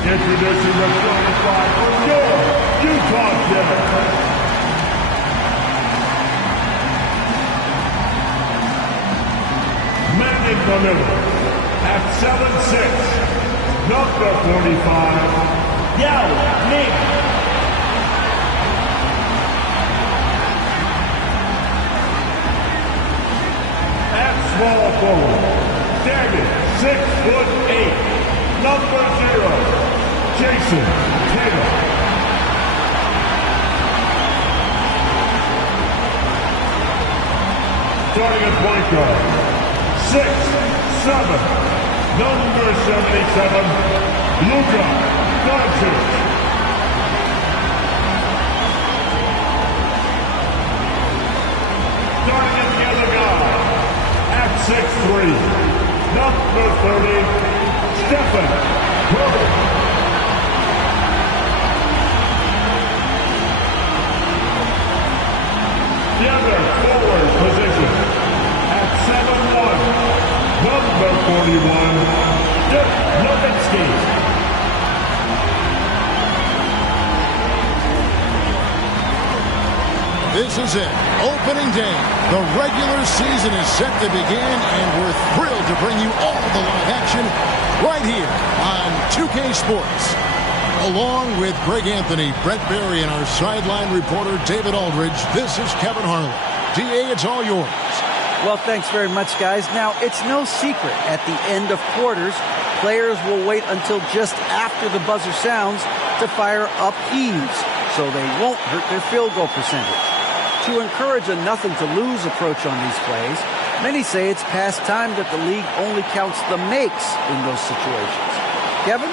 Introducing the 25 from your Utah Jazz. Men in the middle, at 7'6", number 45, Yao Ming. At small forward, David, 6'8", number 0, Jason Tatum. Starting at point guard, 6'7", number 77, Luka Doncic. Starting at the other guy, at 6'3", number 30, Stephen Curry. The other forward position, at 7'1", number 41, Dirk Nowitzki. This is it. Opening day. The regular season is set to begin, and we're thrilled to bring you all the live action right here on 2K Sports. Along with Greg Anthony, Brett Barry, and our sideline reporter David Aldridge, this is Kevin Harlan. DA, it's all yours. Well, thanks very much, guys. Now, it's no secret at the end of quarters, players will wait until just after the buzzer sounds to fire up heaves, so they won't hurt their field goal percentage. To encourage a nothing-to-lose approach on these plays, many say it's past time that the league only counts the makes in those situations. Kevin,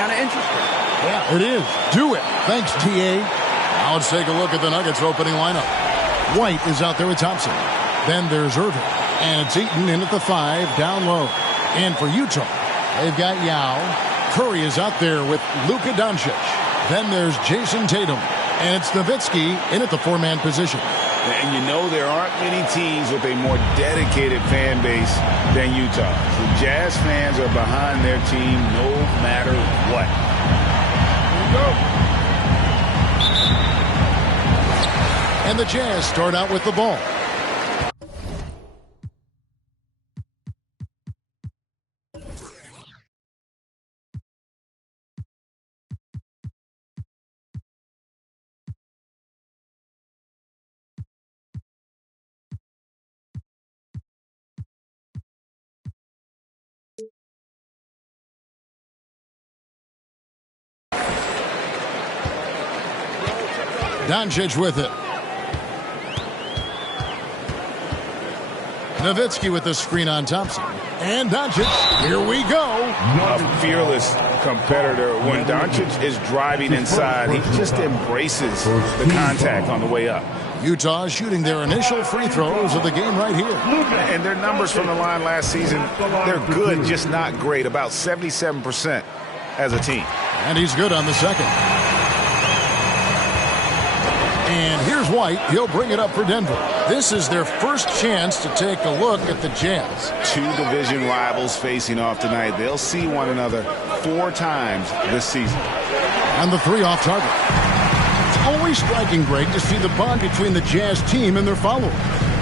kind of interesting. Yeah, it is. Do it. Thanks, TA. Now let's take a look at the Nuggets opening lineup. White is out there with Thompson. Then there's Irving. And it's Eaton in at the 5, down low. And for Utah, they've got Yao. Curry is out there with Luka Doncic. Then there's Jason Tatum. And it's Nowitzki in at the 4-man position. And you know there aren't many teams with a more dedicated fan base than Utah. The Jazz fans are behind their team no matter what. And the Jazz start out with the ball. Doncic with it. Nowitzki with the screen on Thompson. And Doncic, here we go. A fearless competitor. When Doncic is driving inside, he just embraces the contact on the way up. Utah shooting their initial free throws of the game right here. And their numbers from the line last season, they're good, just not great. About 77% as a team. And he's good on the second. And here's White. He'll bring it up for Denver. This is their first chance to take a look at the Jazz. Two division rivals facing off tonight. They'll see one another 4 times this season. And the 3 off target. It's always striking, Greg, to see the bond between the Jazz team and their followers.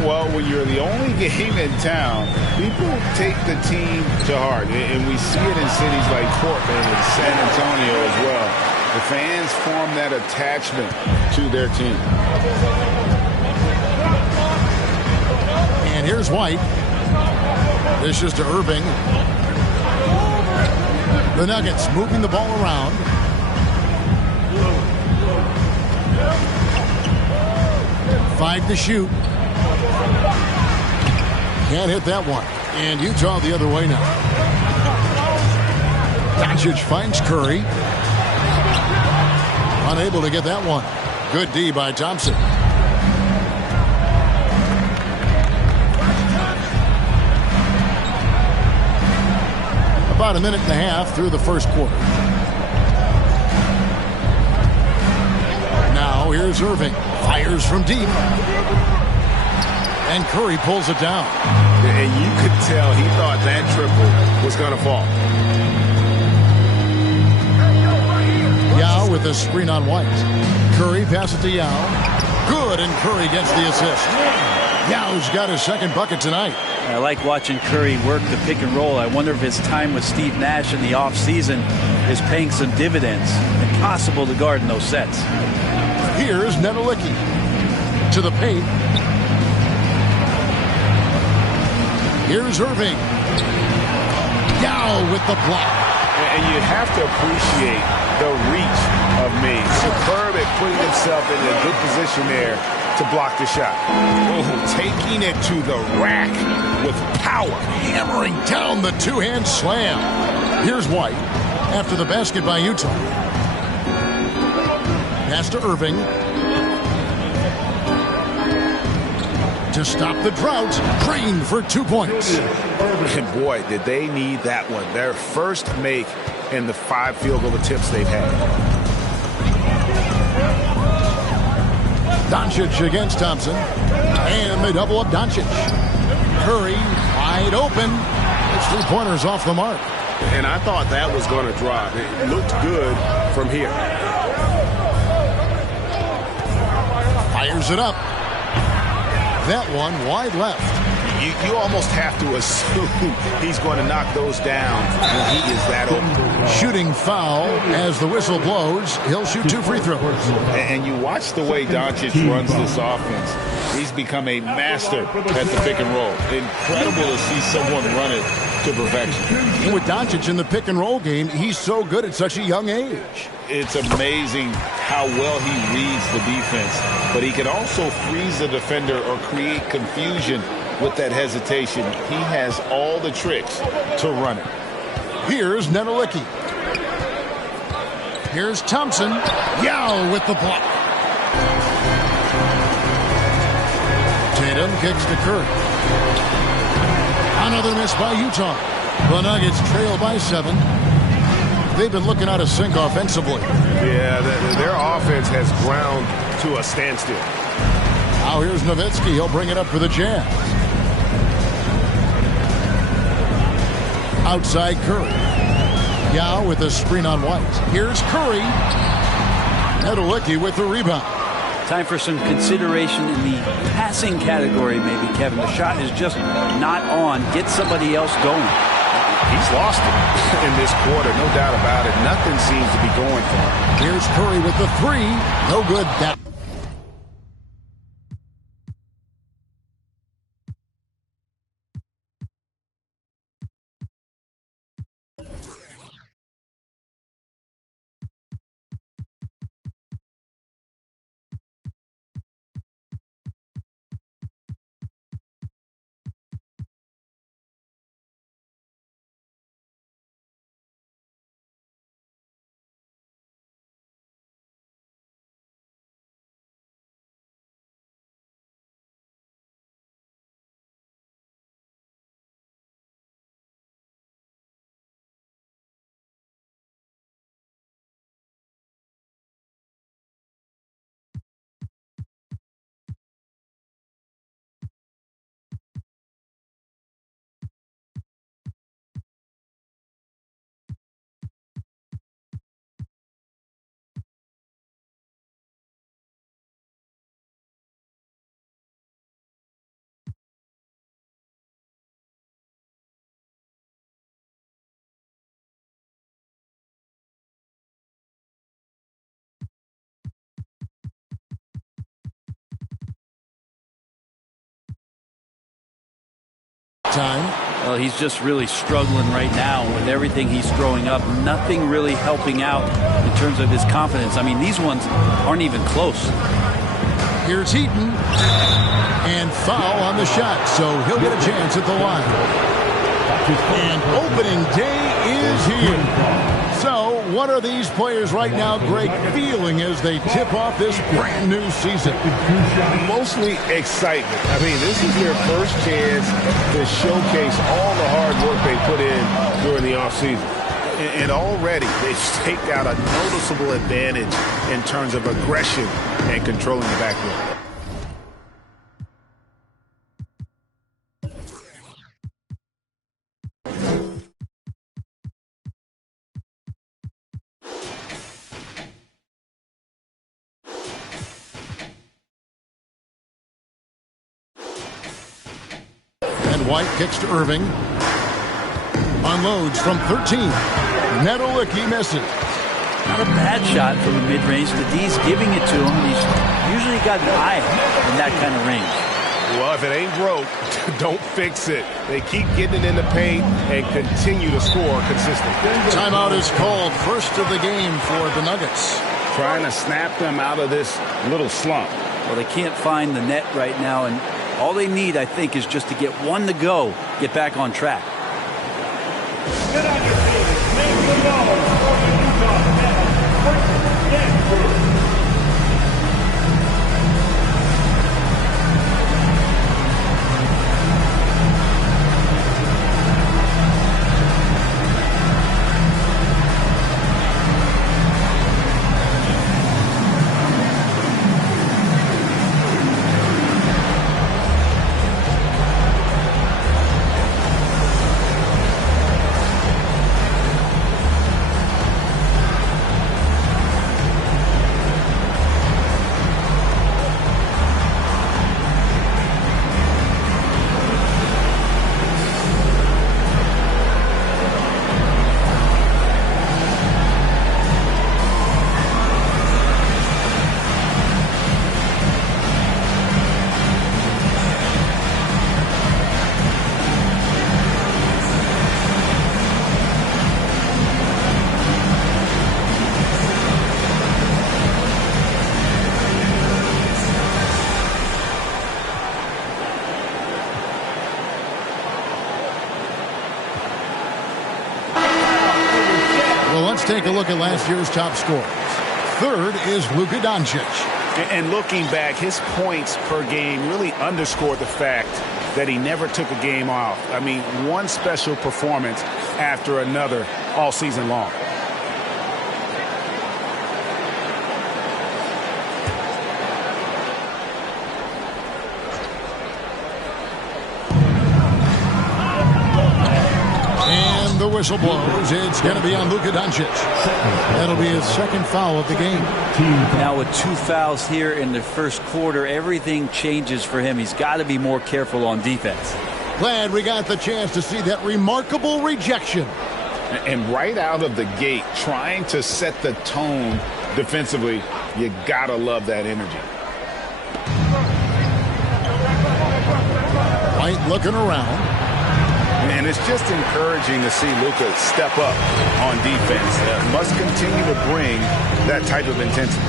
Well, when you're the only game in town, people take the team to heart. And we see it in cities like Portland and San Antonio as well. The fans form that attachment to their team. And here's White. Dishes to Irving. The Nuggets moving the ball around. Five to shoot. Can't hit that one. And Utah the other way now. Doncic finds Curry. Unable to get that one. Good D by Thompson. About a minute and a half through the first quarter. Now here's Irving. Fires from deep. And Curry pulls it down. And you could tell he thought that triple was going to fall. with a screen on White. Curry passes to Yao. Good, and Curry gets the assist. Yao's got his second bucket tonight. I like watching Curry work the pick and roll. I wonder if his time with Steve Nash in the offseason is paying some dividends. Impossible to guard in those sets. Here's Nedelicki to the paint. Here's Irving. Yao with the block. And you have to appreciate the reach of May. Superb at putting himself in a good position there to block the shot. Oh, taking it to the rack with power, hammering down the two-hand slam. Here's White after the basket by Utah. Pass to Irving. To stop the drought, Green for 2 points. And boy, did they need that one. Their first make in the 5 field goal attempts they've had. Doncic against Thompson. And they double up Doncic. Curry wide open. His three-pointers off the mark. And I thought that was going to drop. It looked good from here. Fires it up. That one wide left. You almost have to assume he's going to knock those down when he is that open. Shooting foul as the whistle blows. He'll shoot 2 free throws. And you watch the way Doncic runs this offense. He's become a master at the pick and roll. Incredible to see someone run it to perfection. And with Doncic in the pick and roll game, he's so good at such a young age. It's amazing how well he reads the defense, but he can also freeze the defender or create confusion with that hesitation. He has all the tricks to run it. Here's Nedelicki. Here's Thompson. Yao with the block. Tatum kicks to Curry. Another miss by Utah. The Nuggets trail by 7. They've been looking out of sync offensively. Yeah, their offense has ground to a standstill. Now here's Nowitzki. He'll bring it up for the Jazz. Outside Curry. Yao with a screen on White. Here's Curry. Nedelicki with the rebound. Time for some consideration in the passing category, maybe, Kevin. The shot is just not on. Get somebody else going. He's lost it in this quarter, no doubt about it. Nothing seems to be going for him. Here's Curry with the 3. No good. That time. Well, he's just really struggling right now with everything he's throwing up. Nothing really helping out in terms of his confidence. I mean, these ones aren't even close. Here's Heaton. And foul on the shot, so he'll get a chance at the line. And opening day is here. So what are these players right now, Greg, feeling as they tip off this brand new season? Mostly excitement. I mean, this is their first chance to showcase all the hard work they put in during the offseason. And already they've staked out a noticeable advantage in terms of aggression and controlling the backcourt. White kicks to Irving. Unloads from 13. Nedolicki misses. Not a bad shot from the mid-range. The D's giving it to him, and he's usually got an eye in that kind of range. Well, if it ain't broke, don't fix it. They keep getting it in the paint and continue to score consistently. Timeout is called, first of the game for the Nuggets. Trying to snap them out of this little slump. Well, they can't find the net right now, and all they need, I think, is just to get one to go, get back on track. The Nuggets make the ball for the Utah Jazz. Let's take a look at last year's top scorers. Third is Luka Doncic. And looking back, his points per game really underscored the fact that he never took a game off. I mean, one special performance after another all season long. The whistle blows. It's going to be on Luka Doncic. That'll be his second foul of the game. Now with 2 fouls here in the first quarter, everything changes for him. He's got to be more careful on defense. Glad we got the chance to see that remarkable rejection. And right out of the gate, trying to set the tone defensively, you got to love that energy. White looking around. And it's just encouraging to see Luka step up on defense. Must continue to bring that type of intensity.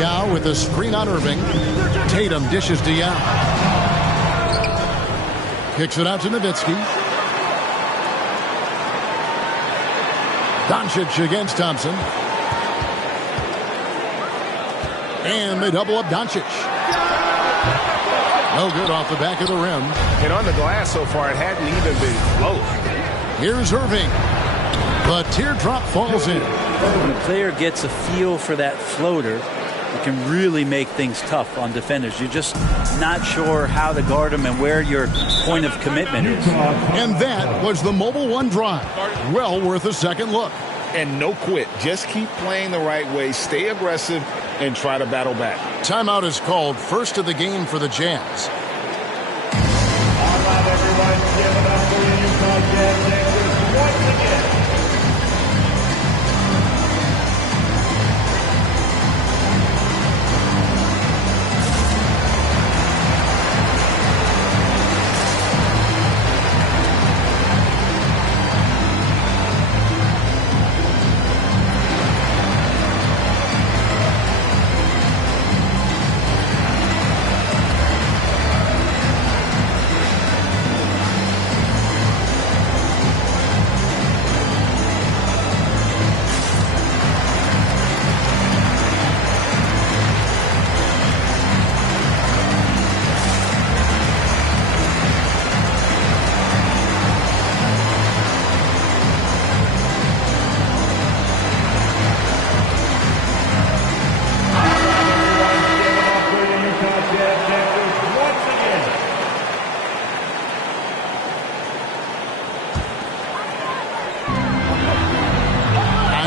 Yao with a screen on Irving. Tatum dishes to Yao. Kicks it out to Nowitzki. Doncic against Thompson. And they double up Doncic. No good off the back of the rim. And on the glass so far, it hadn't even been close. Here's Irving. The teardrop falls in. When a player gets a feel for that floater, it can really make things tough on defenders. You're just not sure how to guard them and where your point of commitment is. And that was the Mobile One drive. Well worth a second look. And no quit. Just keep playing the right way. Stay aggressive and try to battle back. Timeout is called, first of the game for the Jazz. All right, everyone, give it up for the Utah Jazz once again.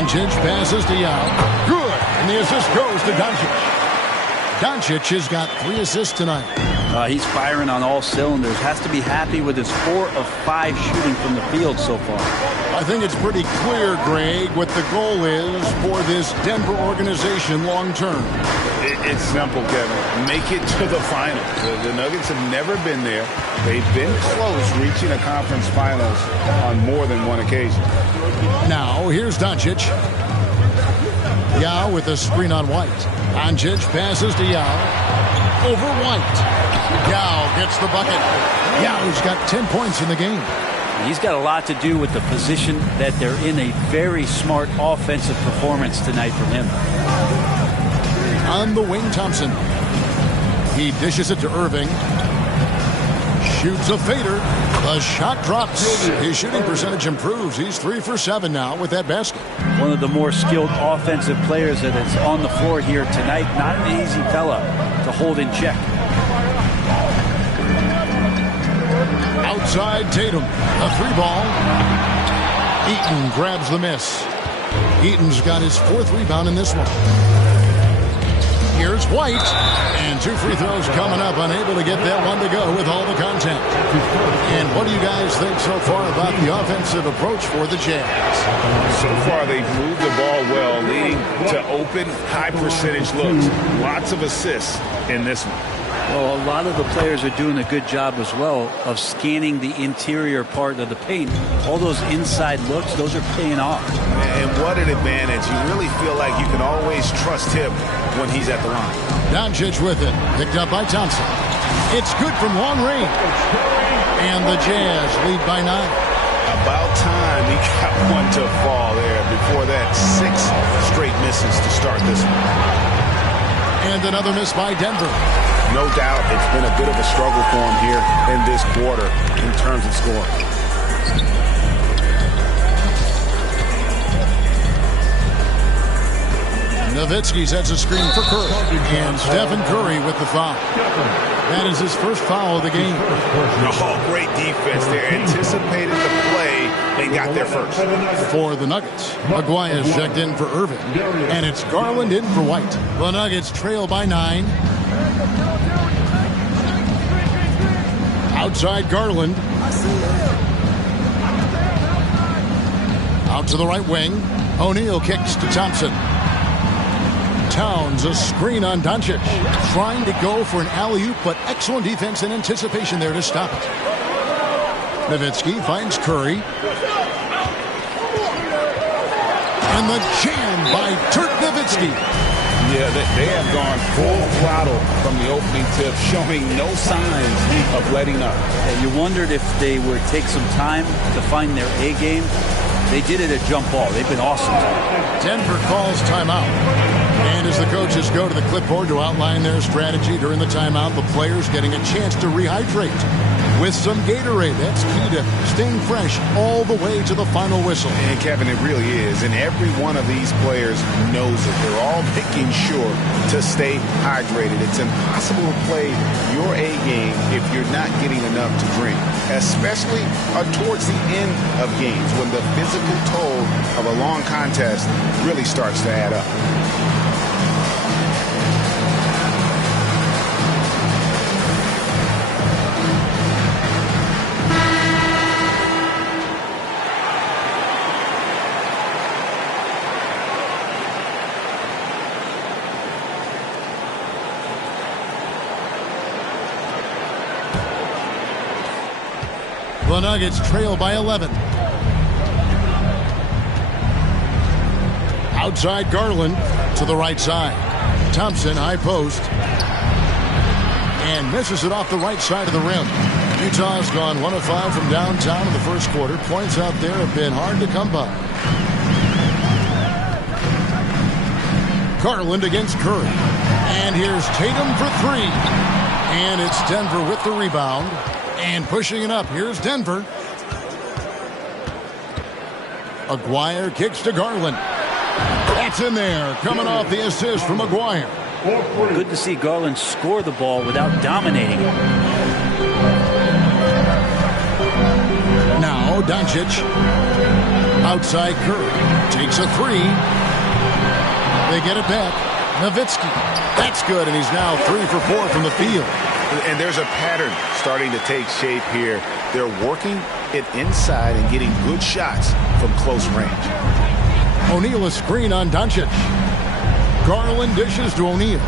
Doncic passes to Yao. Good. And the assist goes to Doncic. Doncic has got 3 assists tonight. He's firing on all cylinders. Has to be happy with his 4 of 5 shooting from the field so far. I think it's pretty clear, Greg, what the goal is for this Denver organization long term. It's simple, Kevin. Make it to the finals. The Nuggets have never been there. They've been close reaching a conference finals on more than one occasion. Now, here's Doncic. Yao with a screen on White. Doncic passes to Yao. Over White. Yao gets the bucket. Yao's got 10 points in the game. He's got a lot to do with the position that they're in. A very smart offensive performance tonight from him. On the wing, Thompson. He dishes it to Irving. Shoots a fader. The shot drops. His shooting percentage improves. He's 3 for 7 now with that basket. One of the more skilled offensive players that is on the floor here tonight. Not an easy fella to hold in check. Outside Tatum. A 3-ball. Eaton grabs the miss. Eaton's got his 4th rebound in this one. Here's White. And 2 free throws coming up. Unable to get that one to go with all the contact. And what do you guys think so far about the offensive approach for the Jazz? So far, they've moved the ball well, leading to open, high-percentage looks. Lots of assists in this one. Well, a lot of the players are doing a good job as well of scanning the interior part of the paint. All those inside looks, those are paying off. And what an advantage. You really feel like you can always trust him when he's at the line. Doncic with it. Picked up by Thompson. It's good from long range. And the Jazz lead by 9. About time he got one to fall there. Before that, 6 straight misses to start this one. And another miss by Denver. No doubt it's been a bit of a struggle for him here in this quarter in terms of scoring. Nowitzki sets a screen for Curry. And Stephen Curry with the foul. That is his first foul of the game. Oh, great defense there. Anticipated the play and got there first. For the Nuggets, Maguire is checked in for Irving. And it's Garland in for White. The Nuggets trail by 9. Outside Garland. Out to the right wing. O'Neal kicks to Thompson. Towns a screen on Doncic. Trying to go for an alley-oop, but excellent defense and anticipation there to stop it. Nowitzki finds Curry. And the jam by Dirk Nowitzki. Yeah, they have gone full throttle from the opening tip, showing no signs of letting up. You wondered if they would take some time to find their A game. They did it at jump ball. They've been awesome. Denver calls timeout. And as the coaches go to the clipboard to outline their strategy during the timeout, the players getting a chance to rehydrate with some Gatorade. That's key to staying fresh all the way to the final whistle. And Kevin, it really is. And every one of these players knows it. They're all making sure to stay hydrated. It's impossible to play your A game if you're not getting enough to drink, especially towards the end of games when the physical toll of a long contest really starts to add up. The Nuggets trail by 11. Outside Garland to the right side. Thompson, high post. And misses it off the right side of the rim. Utah's gone 1 of 5 from downtown in the first quarter. Points out there have been hard to come by. Garland against Curry. And here's Tatum for 3. And it's Denver with the rebound. And pushing it up, here's Denver. Maguire kicks to Garland. That's in there, coming off the assist from Maguire. Good to see Garland score the ball without dominating it. Now Doncic. Outside Curry. Takes a 3. They get it back. Nowitzki. That's good, and he's now 3 for 4 from the field. And there's a pattern starting to take shape here. They're working it inside and getting good shots from close range. O'Neal a screen on Doncic. Garland dishes to O'Neal.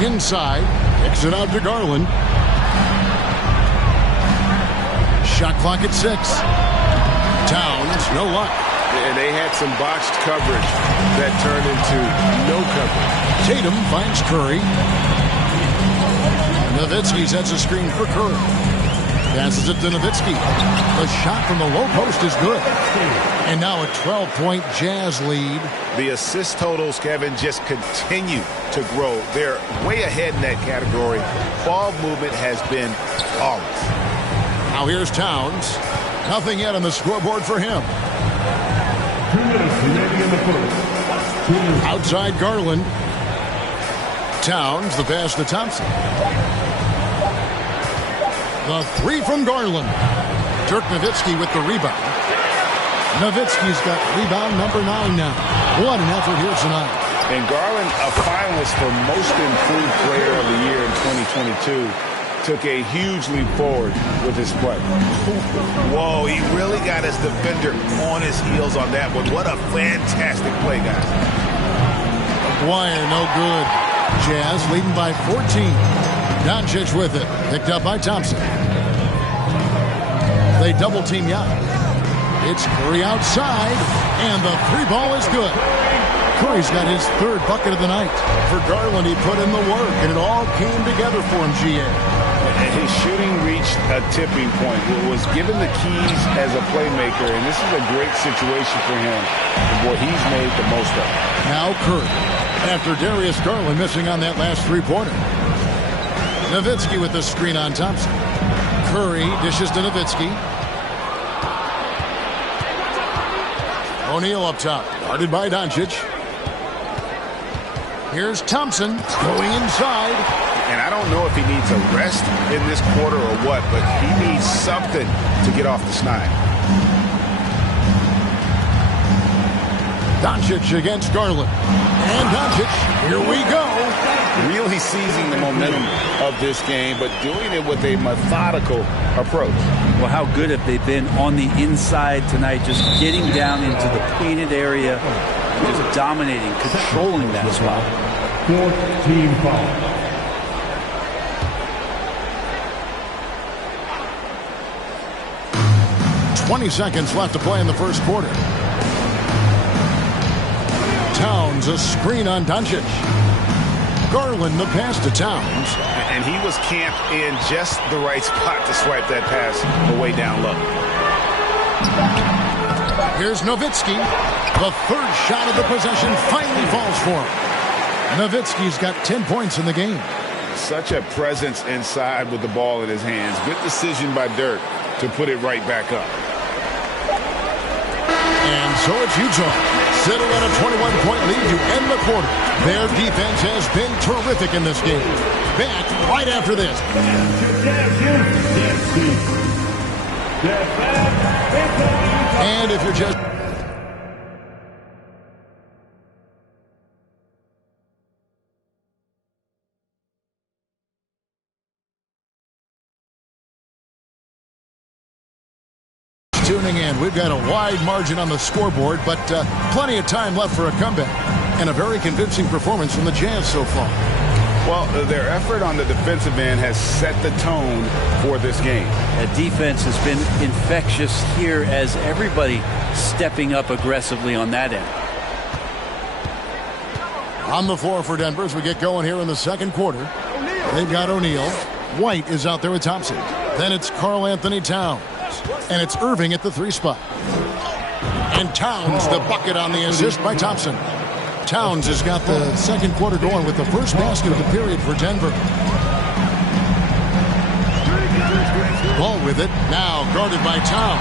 Inside. Kicks it out to Garland. Shot clock at 6. Towns, no luck. And they had some botched coverage that turned into no coverage. Tatum finds Curry. Nowitzki sets a screen for Curry. Passes it to Nowitzki. The shot from the low post is good. And now a 12-point Jazz lead. The assist totals, Kevin, just continue to grow. They're way ahead in that category. Ball movement has been flawless. Now here's Towns. Nothing yet on the scoreboard for him. 2 minutes remaining in the first. Outside Garland. Towns, the pass to Thompson. The 3 from Garland. Dirk Nowitzki with the rebound. Nowitzki's got rebound number 9 now. What an effort here tonight. And Garland, a finalist for Most Improved Player of the Year in 2022, took a huge leap forward with his play. Whoa, he really got his defender on his heels on that one. What a fantastic play, guys. McGuire, no good. Jazz leading by 14. Doncic with it. Picked up by Thompson. They double team Young. It's Curry outside, and the 3 ball is good. Curry's got his 3rd bucket of the night. For Garland, he put in the work, and it all came together for him, GA. His shooting reached a tipping point. It was given the keys as a playmaker, and this is a great situation for him. And boy, he's made the most of it. Now Curry, after Darius Garland missing on that last 3-pointer. Nowitzki with the screen on Thompson. Curry dishes to Nowitzki. O'Neal up top, guarded by Doncic. Here's Thompson going inside. And I don't know if he needs a rest in this quarter or what, but he needs something to get off the snide. Doncic against Garland. And Doncic, here we go. Really seizing the momentum of this game, but doing it with a methodical approach. Well, how good have they been on the inside tonight, just getting down into the painted area, just dominating, controlling that spot. 4th team foul. $20 seconds left to play in the first quarter. Towns a screen on Doncic. Garland the pass to Towns. And he was camped in just the right spot to swipe that pass away down low. Here's Nowitzki. The 3rd shot of the possession finally falls for him. Nowitzki's got 10 points in the game. Such a presence inside with the ball in his hands. Good decision by Dirk to put it right back up. And so it's Utah, sitting on a 21-point lead to end the quarter. Their defense has been terrific in this game. Back right after this. And if you're just... tuning in, we've got a wide margin on the scoreboard, but plenty of time left for a comeback. And a very convincing performance from the Jazz so far. Well, their effort on the defensive end has set the tone for this game. The defense has been infectious here as everybody stepping up aggressively on that end. On the floor for Denver as we get going here in the second quarter. They've got O'Neal. White is out there with Thompson. Then it's Karl Anthony Towns. And it's Irving at the 3 spot. And Towns the bucket on the assist by Thompson. Towns has got the second quarter going with the first basket of the period for Denver. Ball with it. Now guarded by Towns.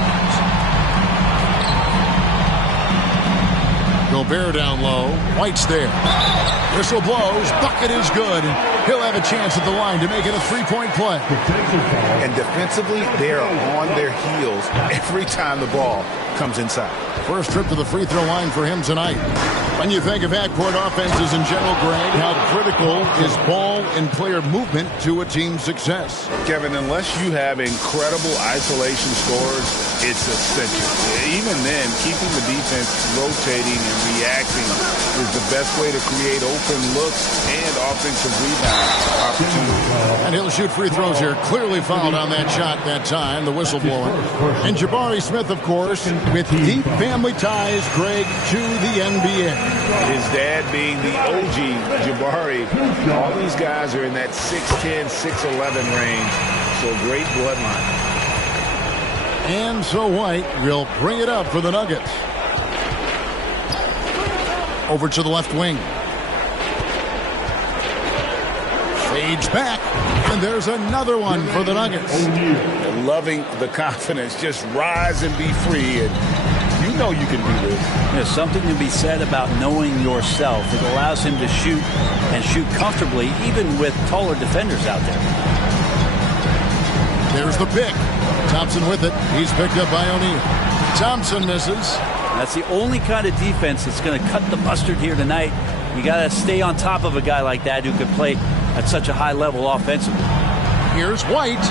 Gobert down low. White's there. Whistle blows. Bucket is good. He'll have a chance at the line to make it a three-point play. And defensively, they're on their heels every time the ball comes inside. First trip to the free throw line for him tonight. When you think of backcourt offenses in general, Greg, how critical is ball and player movement to a team's success? Kevin, unless you have incredible isolation scorers, it's essential. Even then, keeping the defense rotating and reacting is the best way to create open looks and offensive rebound opportunities. And he'll shoot free throws here. Clearly fouled on that shot that time, the whistle blowing. And Jabari Smith, of course, with deep family ties, Greg, to the NBA. His dad being the OG Jabari. All these guys are in that 6'10", 6'11 range. So great bloodline. And so White will bring it up for the Nuggets. Over to the left wing. Fades back. And there's another one for the Nuggets. Loving the confidence. Just rise and be free. And you know you can do this. There's something to be said about knowing yourself. It allows him to shoot and shoot comfortably, even with taller defenders out there. There's the pick. Thompson with it. He's picked up by O'Neal. Thompson misses. That's the only kind of defense that's going to cut the mustard here tonight. You got to stay on top of a guy like that who can play at such a high level offensively. Here's White.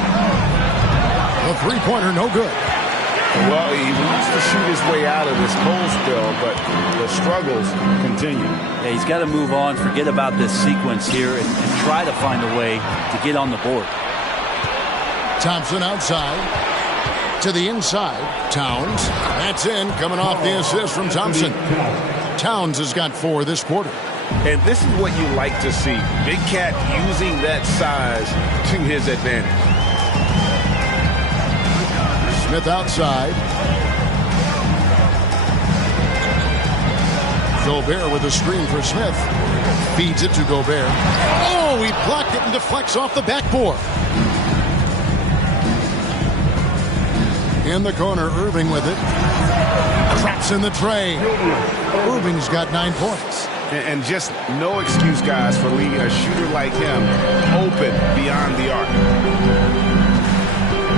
The three-pointer, no good. Well, he wants to shoot his way out of this cold spell, but the struggles continue. Yeah, he's got to move on, forget about this sequence here, and try to find a way to get on the board. Thompson outside. To the inside. Towns. That's in. Coming off the assist from Thompson. Towns has got 4 this quarter. And this is what you like to see. Big Cat using that size to his advantage. Smith outside. Gobert with a screen for Smith. Feeds it to Gobert. Oh, he blocked it and deflects off the backboard. In the corner, Irving with it. Traps in the tray. Irving's got 9 points. And just no excuse, guys, for leaving a shooter like him open beyond the arc.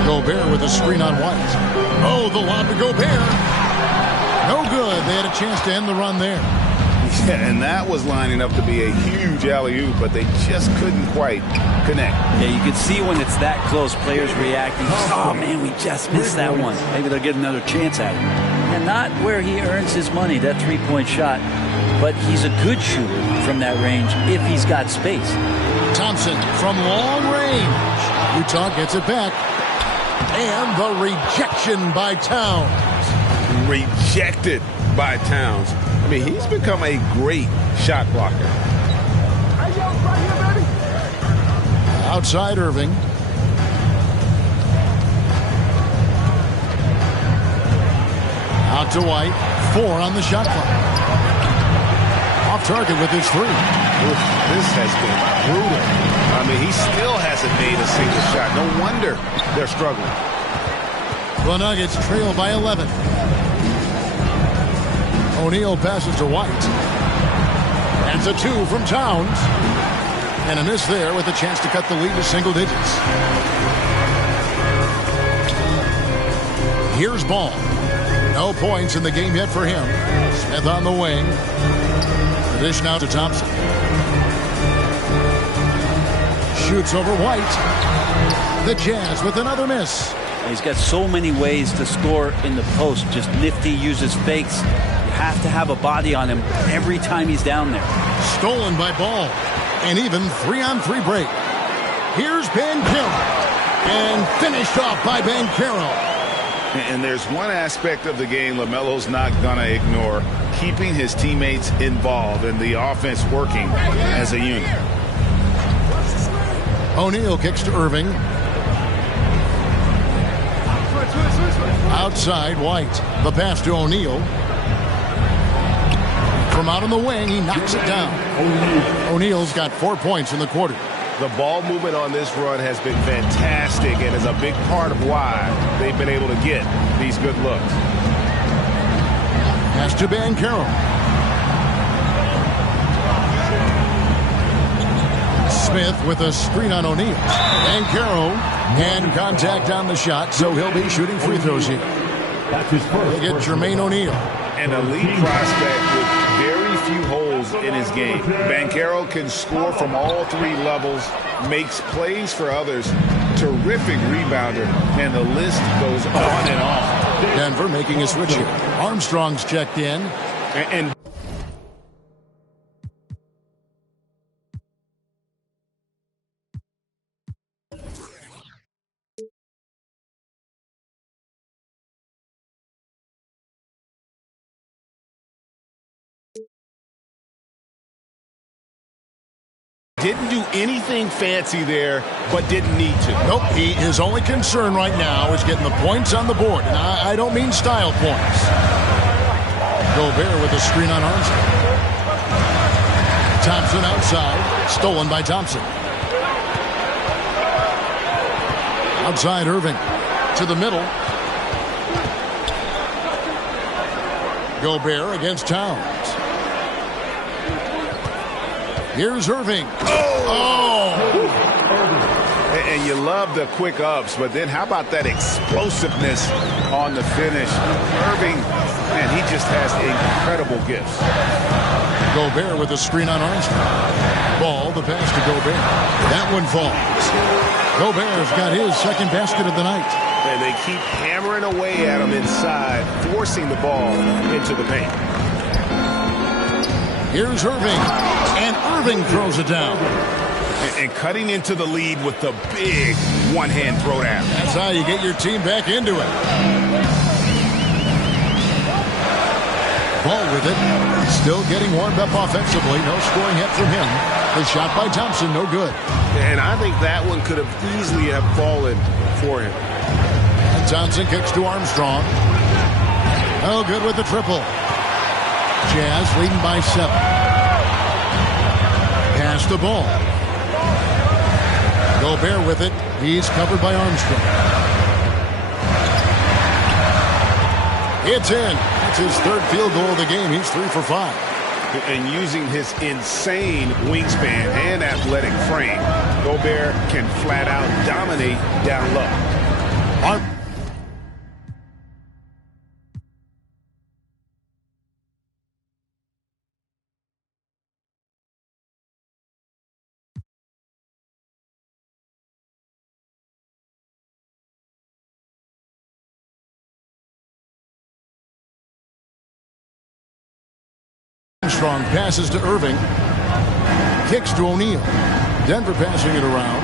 Gobert with a screen on White. Oh, the lob to Gobert. No good. They had a chance to end the run there. Yeah, and that was lining up to be a huge alley-oop, but they just couldn't quite connect. Yeah, you can see when it's that close, players reacting. Oh, man, we just missed that one. Maybe they'll get another chance at it. And not where he earns his money, that three-point shot. But he's a good shooter from that range if he's got space. Thompson from long range. Utah gets it back. And the rejection by Towns. Rejected by Towns. I mean, he's become a great shot blocker. Outside Irving. Out to White. 4 on the shot clock. Off target with his 3. This has been brutal. I mean, he still hasn't made a single shot. No wonder they're struggling. The Nuggets trail by 11. O'Neal passes to White. That's a 2 from Towns. And a miss there with a chance to cut the lead to single digits. Here's Ball. No points in the game yet for him. Smith on the wing. The dish now to Thompson. Shoots over White. The Jazz with another miss. He's got so many ways to score in the post. Just nifty, uses fakes. You have to have a body on him every time he's down there. Stolen by Ball. And even 3-on-3 break. Here's Banchero. And finished off by Banchero. And there's one aspect of the game LaMelo's not going to ignore. Keeping his teammates involved and the offense working as a unit. O'Neal kicks to Irving. Outside White. The pass to O'Neal. From out on the wing, he knocks it down. O'Neal's got 4 points in the quarter. The ball movement on this run has been fantastic and is a big part of why they've been able to get these good looks. Pass to Banchero. Smith with a screen on O'Neal. And Carroll, and contact on the shot, so he'll be shooting free throws here. That's his first. They get Jermaine O'Neal. An elite prospect with very few holes in his game. Banchero can score from all three levels, makes plays for others, terrific rebounder, and the list goes on and on. Denver making a switch here. Armstrong's checked in. And didn't do anything fancy there, but didn't need to. Nope, his only concern right now is getting the points on the board. And I don't mean style points. Gobert with a screen on Armstrong. Thompson outside. Stolen by Thompson. Outside Irving. To the middle. Gobert against Towns. Here's Irving. Oh! And you love the quick ups, but then how about that explosiveness on the finish? Irving, man, he just has incredible gifts. Gobert with a screen on Armstrong. Ball, the pass to Gobert. That one falls. Gobert's got his second basket of the night. And they keep hammering away at him inside, forcing the ball into the paint. Here's Irving. And Irving throws it down. And cutting into the lead with the big one-hand throwdown. That's how you get your team back into it. Ball with it. Still getting warmed up offensively. No scoring yet from him. The shot by Thompson, no good. And I think that one could have easily have fallen for him. And Thompson kicks to Armstrong. Oh, good with the triple. Jazz leading by 7. Pass the ball. Gobert with it. He's covered by Armstrong. It's in. That's his third field goal of the game. He's 3 for 5. And using his insane wingspan and athletic frame, Gobert can flat out dominate down low. Armstrong passes to Irving. Kicks to O'Neal. Denver passing it around.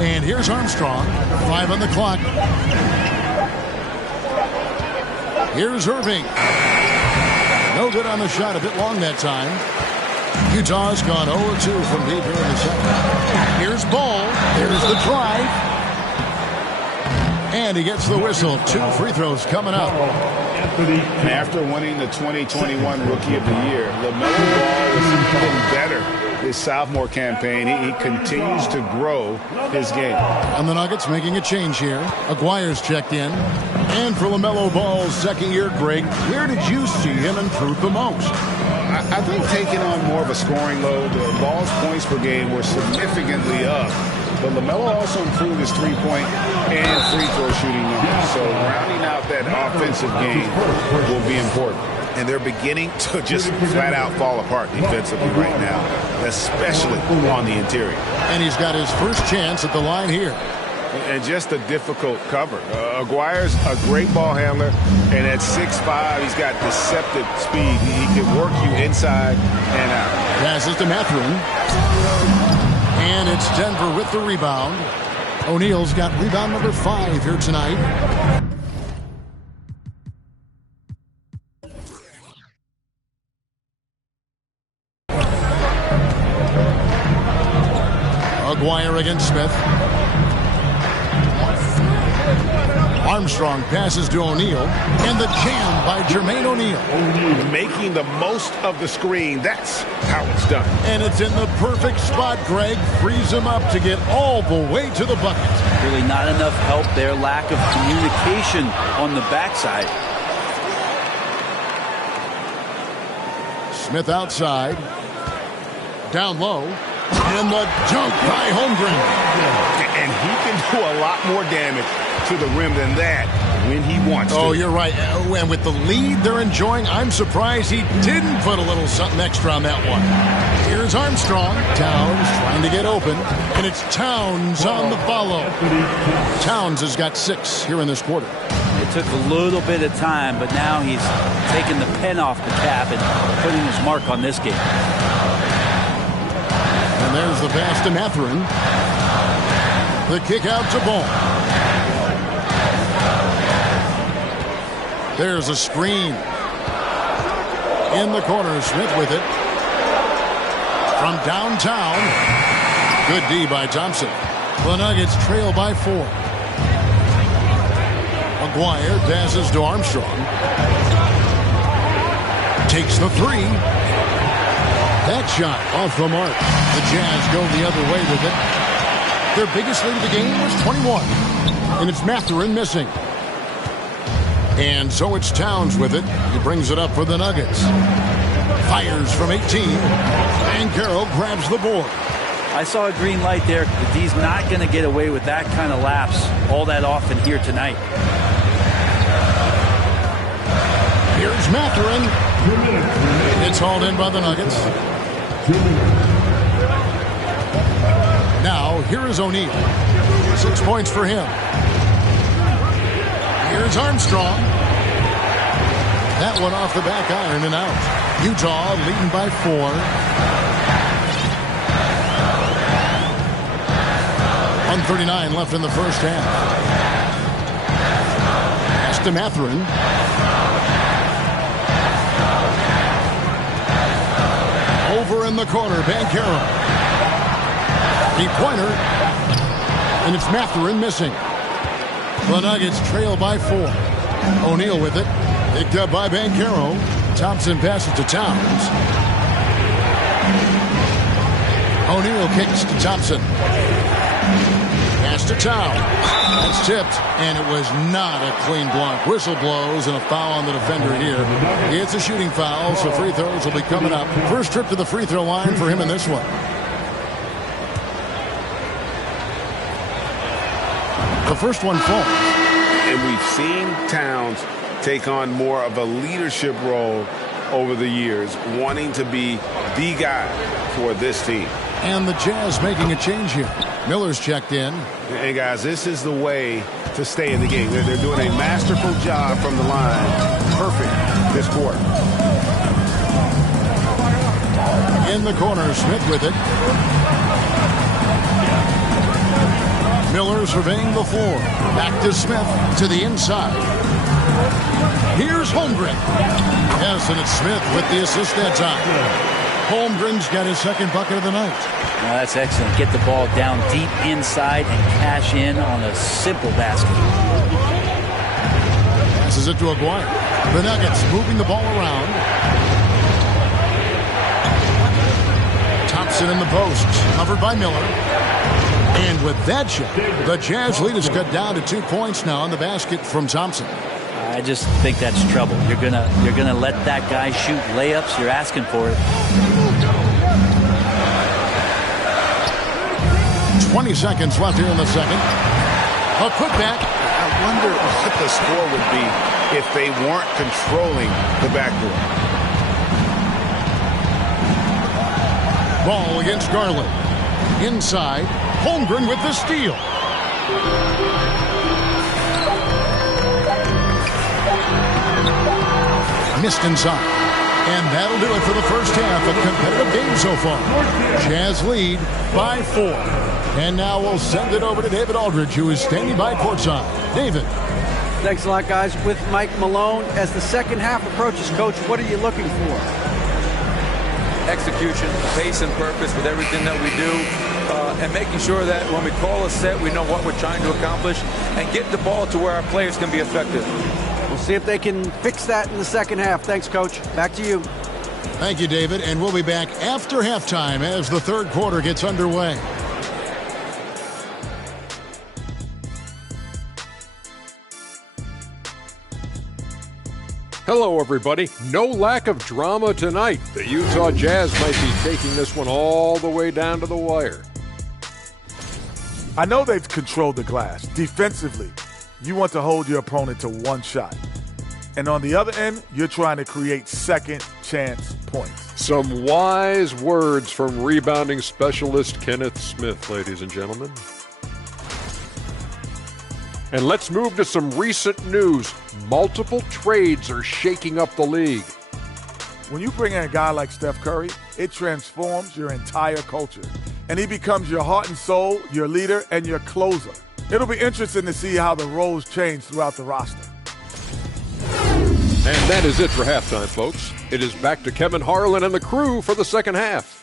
And here's Armstrong. 5 on the clock. Here's Irving. No good on the shot. A bit long that time. Utah's gone 0-2 from deep here in the second. Here's Ball. Here's the drive. And he gets the whistle. 2 free throws coming up. And after winning the 2021 Rookie of the Year, LaMelo Ball was even better his sophomore campaign. He continues to grow his game. And the Nuggets making a change here. Aguirre's checked in. And for LaMelo Ball's second year, Greg, where did you see him improve the most? I think taking on more of a scoring load, Ball's points per game were significantly up. But LaMelo also improved his three-point and free throw shooting numbers. So rounding out that offensive game will be important. And they're beginning to just flat out fall apart defensively right now, especially on the interior. And he's got his first chance at the line here. And just a difficult cover. Aguirre's a great ball handler, and at 6'5", he's got deceptive speed. He can work you inside and out. Passes to Mathurin. And it's Denver with the rebound. O'Neal's got rebound number 5 here tonight. Aguirre against Smith. Armstrong passes to O'Neal. And the jam by Jermaine O'Neal. Making the most of the screen. That's how it's done. And it's in the perfect spot, Greg. Frees him up to get all the way to the bucket. Really not enough help there. Lack of communication on the backside. Smith outside. Down low. And the dunk by Holmgren. And he can do a lot more damage to the rim than that when he wants to. Oh, you're right. And with the lead they're enjoying, I'm surprised he didn't put a little something extra on that one. Here's Armstrong. Towns trying to get open. And it's Towns on the follow. Towns has got 6 here in this quarter. It took a little bit of time, but now he's taking the pen off the cap and putting his mark on this game. And there's the pass to Mathurin. The kick out to Ball. There's a screen. In the corner, Smith with it. From downtown. Good D by Thompson. The Nuggets trail by 4. McGuire passes to Armstrong. Takes the 3. That shot off the mark. The Jazz go the other way with it. Their biggest lead of the game was 21. And it's Mathurin missing. And so it's Towns with it. He brings it up for the Nuggets. Fires from 18. Banchero grabs the board. I saw a green light there. The D's not going to get away with that kind of lapse all that often here tonight. Here's Mathurin. It's hauled in by the Nuggets. Now, here is O'Neal. 6 points for him. Here's Armstrong. That one off the back iron and out. Utah leading by 4. 1:39 left in the first half. Pass to Mathurin. Over in the corner, Banchero. Deep pointer. And it's Mathurin missing. The Nuggets trail by 4. O'Neal with it. Picked up by Banchero. Thompson passes to Towns. O'Neal kicks to Thompson. Pass to Towns. That's tipped, and it was not a clean block. Whistle blows and a foul on the defender here. It's a shooting foul, so free throws will be coming up. First trip to the free throw line for him in this one. The first one falls. And we've seen Towns take on more of a leadership role over the years, wanting to be the guy for this team. And the Jazz making a change here. Miller's checked in. Hey, guys, this is the way to stay in the game. They're doing a masterful job from the line. Perfect this quarter. In the corner, Smith with it. Miller surveying the floor. Back to Smith to the inside. Here's Holmgren. Yes, and it's Smith with the assist that time. Holmgren's got his second bucket of the night. Well, that's excellent. Get the ball down deep inside and cash in on a simple basket. Passes it to Aguirre. The Nuggets moving the ball around. Thompson in the post. Covered by Miller. And with that shot, the Jazz lead is cut down to 2 points now on the basket from Thompson. I just think that's trouble. You're gonna let that guy shoot layups. You're asking for it. 20 seconds left here in the second. A putback. I wonder what the score would be if they weren't controlling the backboard. Ball against Garland. Inside. Holmgren with the steal. Missed inside. And that'll do it for the first half. A competitive game so far. Jazz lead by 4. And now we'll send it over to David Aldridge, who is standing by courtside. David. Thanks a lot, guys. With Mike Malone, as the second half approaches, Coach, what are you looking for? Execution, pace and purpose with everything that we do, and making sure that when we call a set, we know what we're trying to accomplish and get the ball to where our players can be effective. We'll see if they can fix that in the second half. Thanks, Coach. Back to you. Thank you, David. And we'll be back after halftime as the third quarter gets underway. Hello, everybody. No lack of drama tonight. The Utah Jazz might be taking this one all the way down to the wire. I know they've controlled the glass. Defensively, you want to hold your opponent to one shot. And on the other end, you're trying to create second chance points. Some wise words from rebounding specialist Kenneth Smith, ladies and gentlemen. And let's move to some recent news. Multiple trades are shaking up the league. When you bring in a guy like Steph Curry, it transforms your entire culture. And he becomes your heart and soul, your leader, and your closer. It'll be interesting to see how the roles change throughout the roster. And that is it for halftime, folks. It is back to Kevin Harlan and the crew for the second half.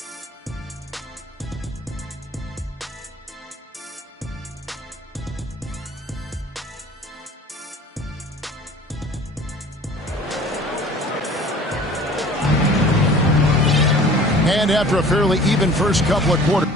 And after a fairly even first couple of quarters.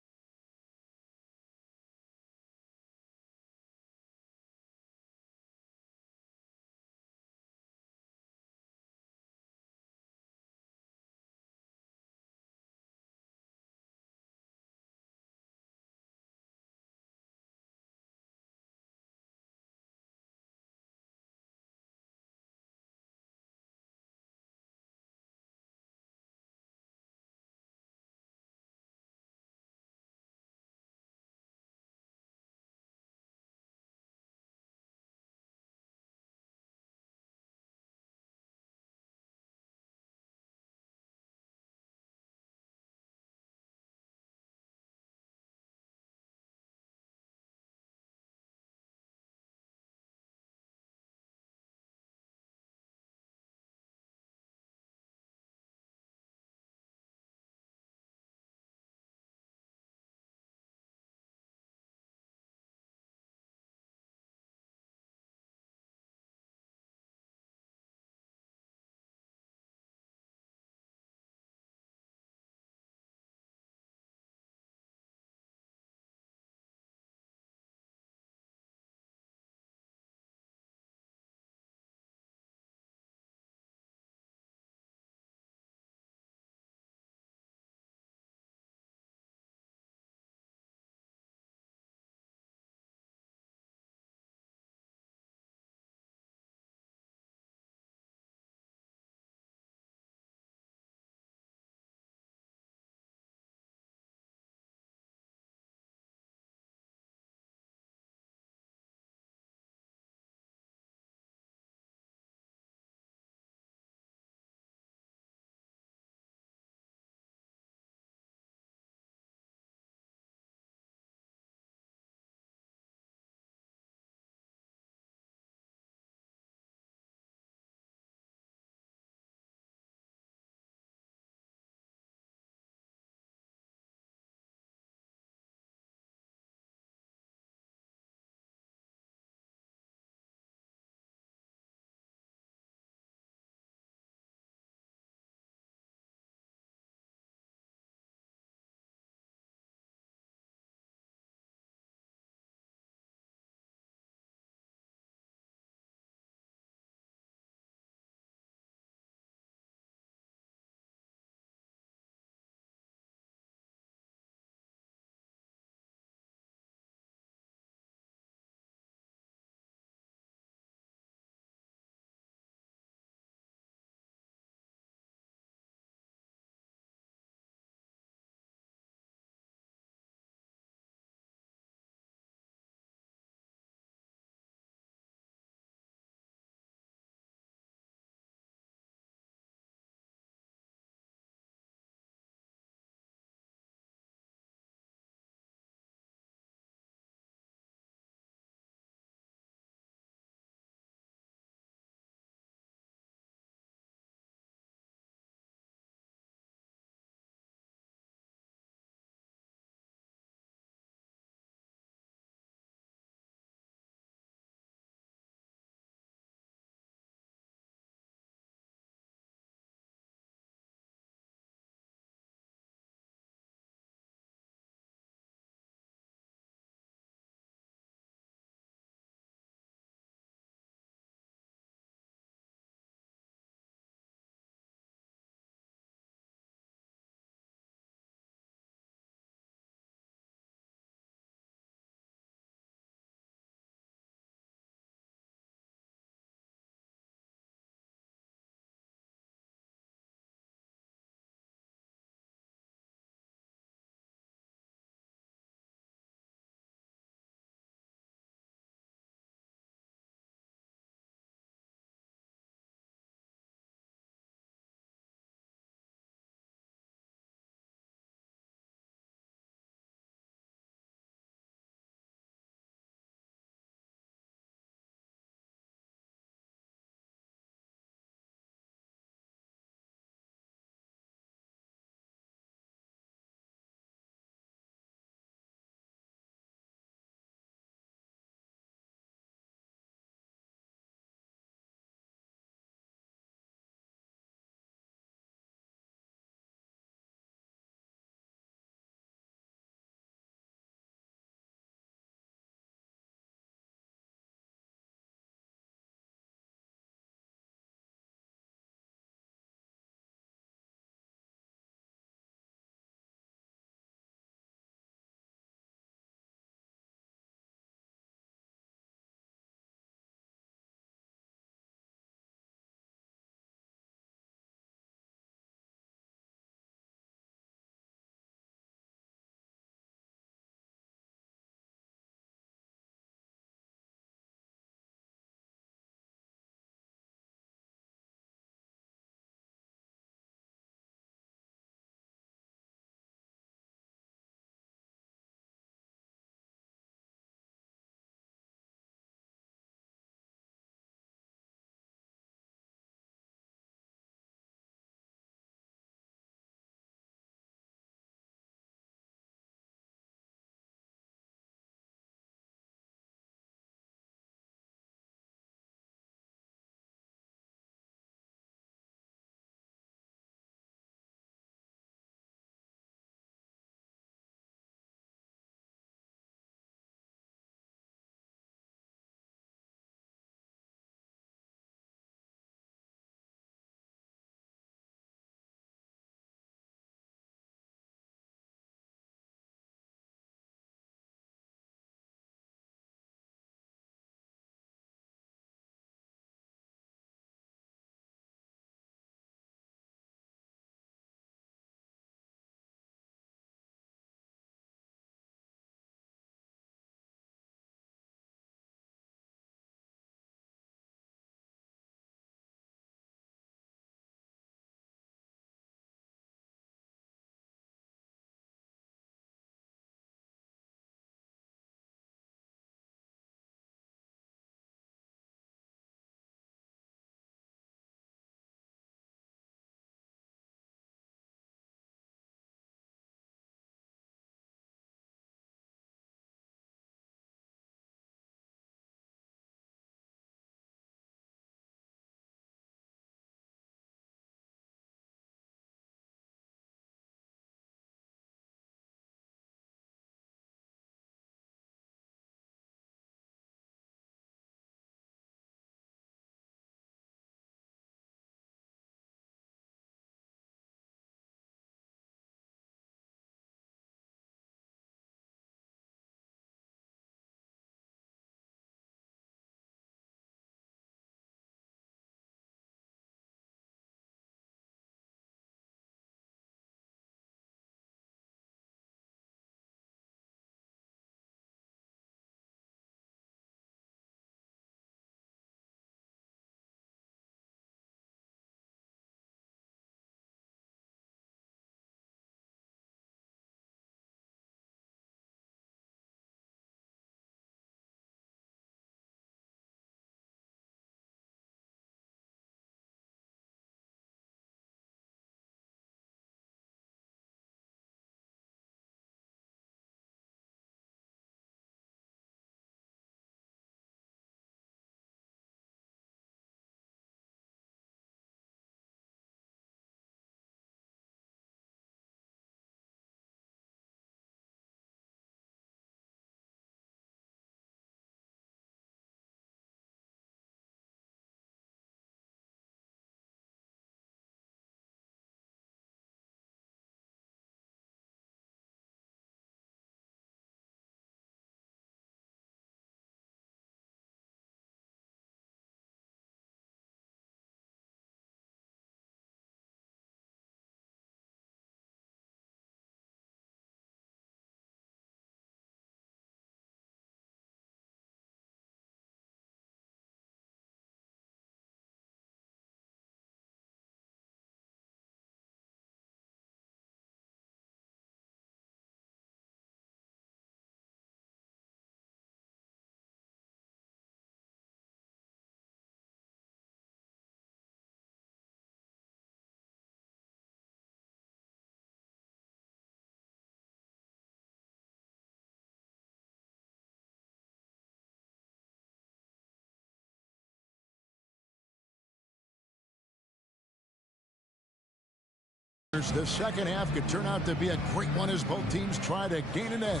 The second half could turn out to be a great one as both teams try to gain an edge.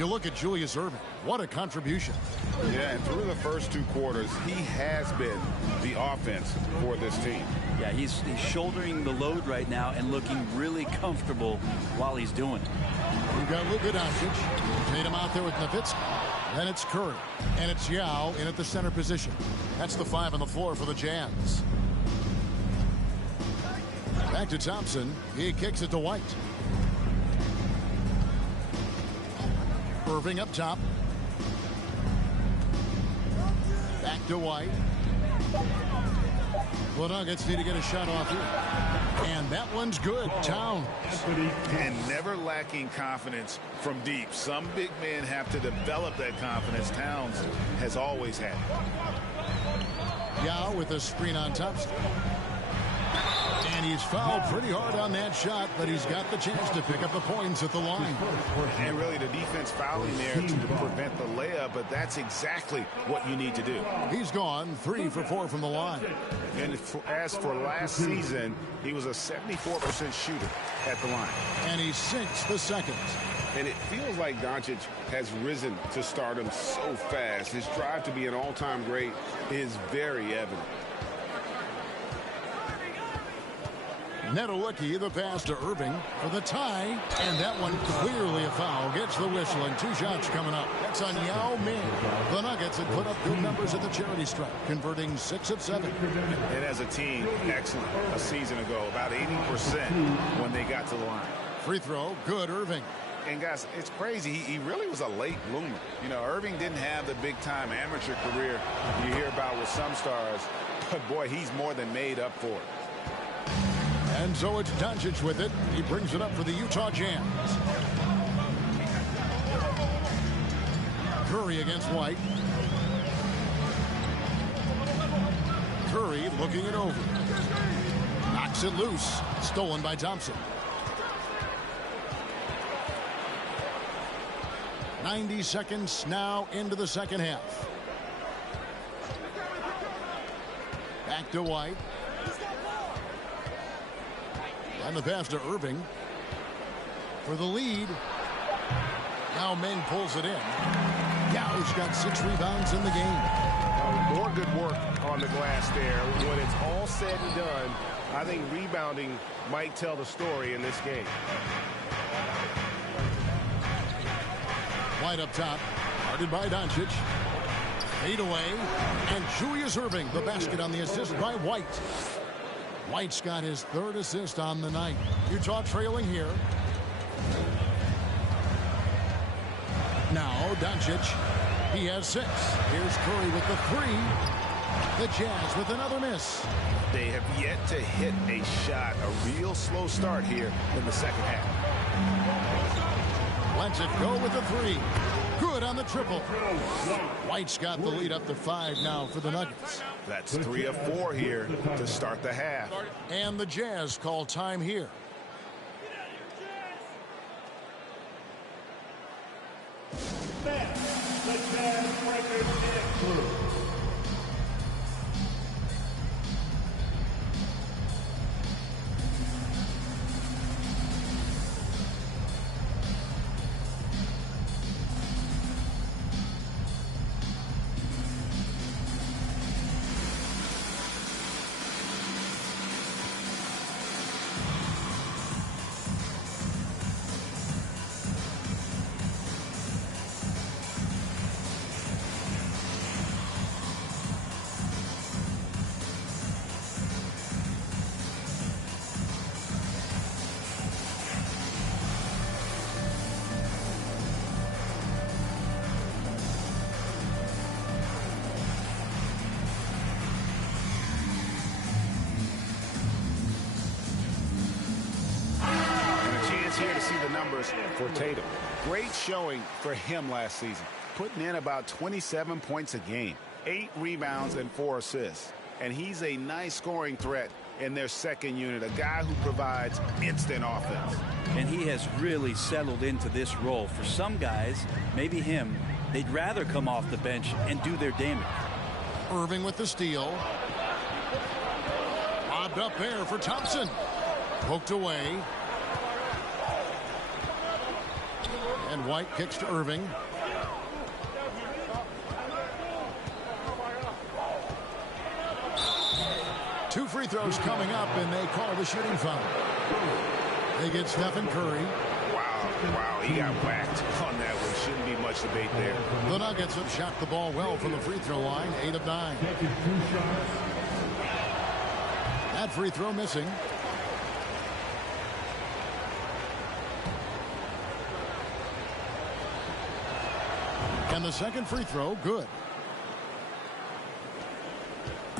You look at Julius Erving. What a contribution. Yeah, and through the first 2 quarters, he has been the offense for this team. Yeah, he's shouldering the load right now and looking really comfortable while he's doing it. We've got Luka Doncic. Tatum out there with Nowitzki. Then it's Curry. And it's Yao in at the center position. That's the 5 on the floor for the Jazz. Back to Thompson. He kicks it to White. Irving up top. Back to White. The Nuggets need to get a shot off here. And that one's good. Towns. And never lacking confidence from deep. Some big men have to develop that confidence. Towns has always had it. Yao with a screen on Thompson. And he's fouled pretty hard on that shot, but he's got the chance to pick up the points at the line. And really the defense fouling there to prevent the layup, but that's exactly what you need to do. He's gone 3 for 4 from the line. And as for last season, he was a 74% shooter at the line. And he sinks the second. And it feels like Doncic has risen to stardom so fast. His drive to be an all-time great is very evident. Netolicky, the pass to Irving for the tie, and that one clearly a foul. Gets the whistle, and 2 shots coming up. That's on Yao Ming. The Nuggets had put up good numbers at the charity stripe, converting 6 of 7. And as a team, excellent. A season ago, about 80% when they got to the line. Free throw, good, Irving. And guys, it's crazy. He really was a late bloomer. You know, Irving didn't have the big-time amateur career you hear about with some stars, but boy, he's more than made up for it. And so it's Doncic with it. He brings it up for the Utah Jazz. Curry against White. Curry looking it over. Knocks it loose. Stolen by Thompson. 90 seconds now into the second half. Back to White. And the pass to Irving for the lead. Now Meng pulls it in. Yao's got 6 rebounds in the game. More good work on the glass there. When it's all said and done, I think rebounding might tell the story in this game. White up top. Guarded by Doncic. Fade away. And Julius Irving, the basket on the assist by White. White's got his 3rd assist on the night. Utah trailing here. Now Doncic. He has 6. Here's Curry with the 3. The Jazz with another miss. They have yet to hit a shot. A real slow start here in the second half. Lets it go with the 3. Good on the triple. White's got the lead up to 5 now for the Nuggets. That's 3 of 4 here to start the half. And the Jazz call time here. The Jazz breakers get through. For Tatum. Great showing for him last season. Putting in about 27 points a game. 8 rebounds and 4 assists. And he's a nice scoring threat in their second unit. A guy who provides instant offense. And he has really settled into this role. For some guys, maybe him, they'd rather come off the bench and do their damage. Irving with the steal. Lobbed up there for Thompson. Poked away. And White kicks to Irving. Two free throws coming up, and they call the shooting foul. They get Stephen Curry. Wow, he got whacked on that one. Shouldn't be much debate there. The Nuggets have shot the ball well from the free throw line, 8 of 9. That free throw missing. And the second free throw, good.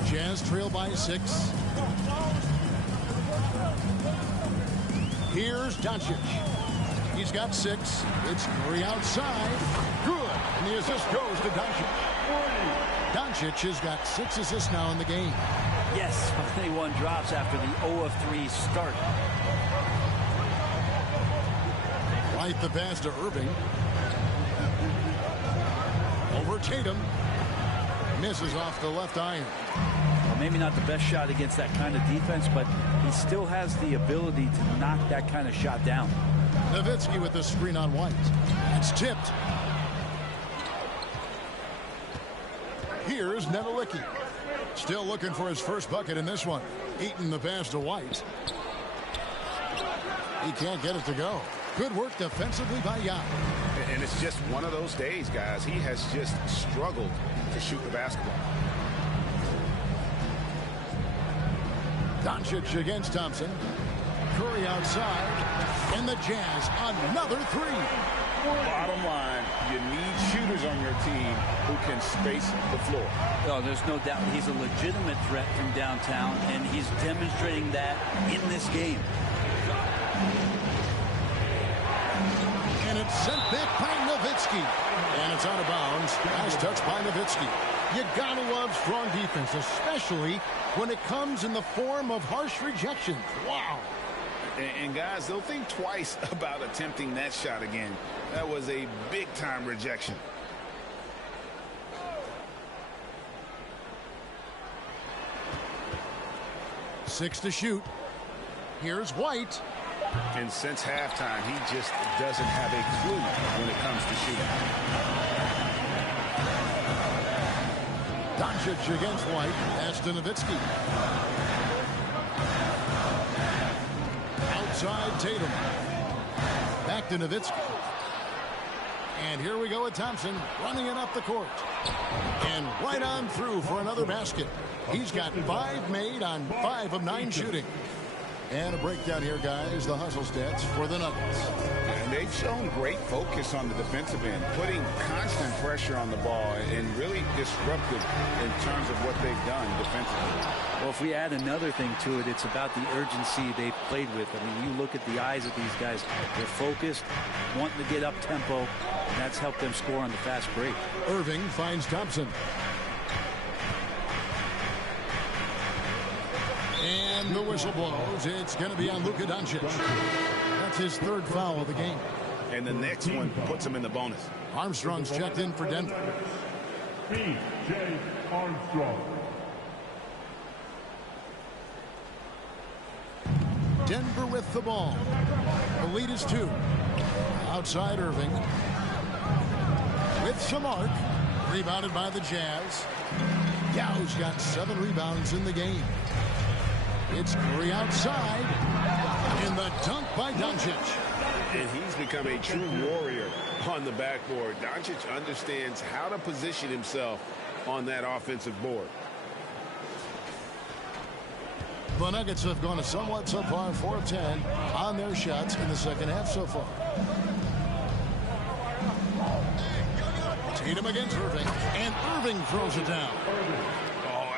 Jazz trail by 6. Here's Doncic. He's got 6. It's Curry outside. Good. And the assist goes to Doncic. Doncic has got 6 assists now in the game. Yes, finally one drops after the 0 of 3 start. Right the pass to Irving. Over Tatum. Misses off the left iron. Well, maybe not the best shot against that kind of defense, but he still has the ability to knock that kind of shot down. Nowitzki with the screen on White. It's tipped. Here's Nedelicki. Still looking for his first bucket in this one. Eaton the pass to White. He can't get it to go. Good work defensively by Yao. And it's just one of those days, guys. He has just struggled to shoot the basketball. Doncic against Thompson. Curry outside. And the Jazz another 3. Bottom line, you need shooters on your team who can space the floor. Oh, there's no doubt he's a legitimate threat from downtown, and he's demonstrating that in this game. And it's sent back by Nowitzki. And it's out of bounds. Last touch by Nowitzki. You gotta love strong defense, especially when it comes in the form of harsh rejections. Wow. And guys, they'll think twice about attempting that shot again. That was a big-time rejection. Six to shoot. Here's White. And since halftime, he just doesn't have a clue when it comes to shooting. Doncic against White. Pass to Nowitzki. Outside Tatum. Back to Nowitzki. And here we go with Thompson running it up the court. And right on through for another basket. He's got 5 made on 5 of 9 shooting. And a breakdown here, guys. The hustle stats for the Nuggets. And they've shown great focus on the defensive end, putting constant pressure on the ball and really disruptive in terms of what they've done defensively. Well, if we add another thing to it, it's about the urgency they've played with. I mean, you look at the eyes of these guys. They're focused, wanting to get up-tempo, and that's helped them score on the fast break. Irving finds Thompson. And the whistle blows. It's going to be on Luka Doncic. That's his 3rd foul of the game. And the next one puts him in the bonus. Armstrong's checked in for Denver. B.J. Armstrong. Denver with the ball. The lead is 2. Outside Irving. With some arc. Rebounded by the Jazz. Yao's got 7 rebounds in the game. It's Curry outside. And the dunk by Doncic. And he's become a true warrior on the backboard. Doncic understands how to position himself on that offensive board. The Nuggets have gone somewhat so far 4 of 10 on their shots in the second half so far. Tatum against Irving. And Irving throws it down.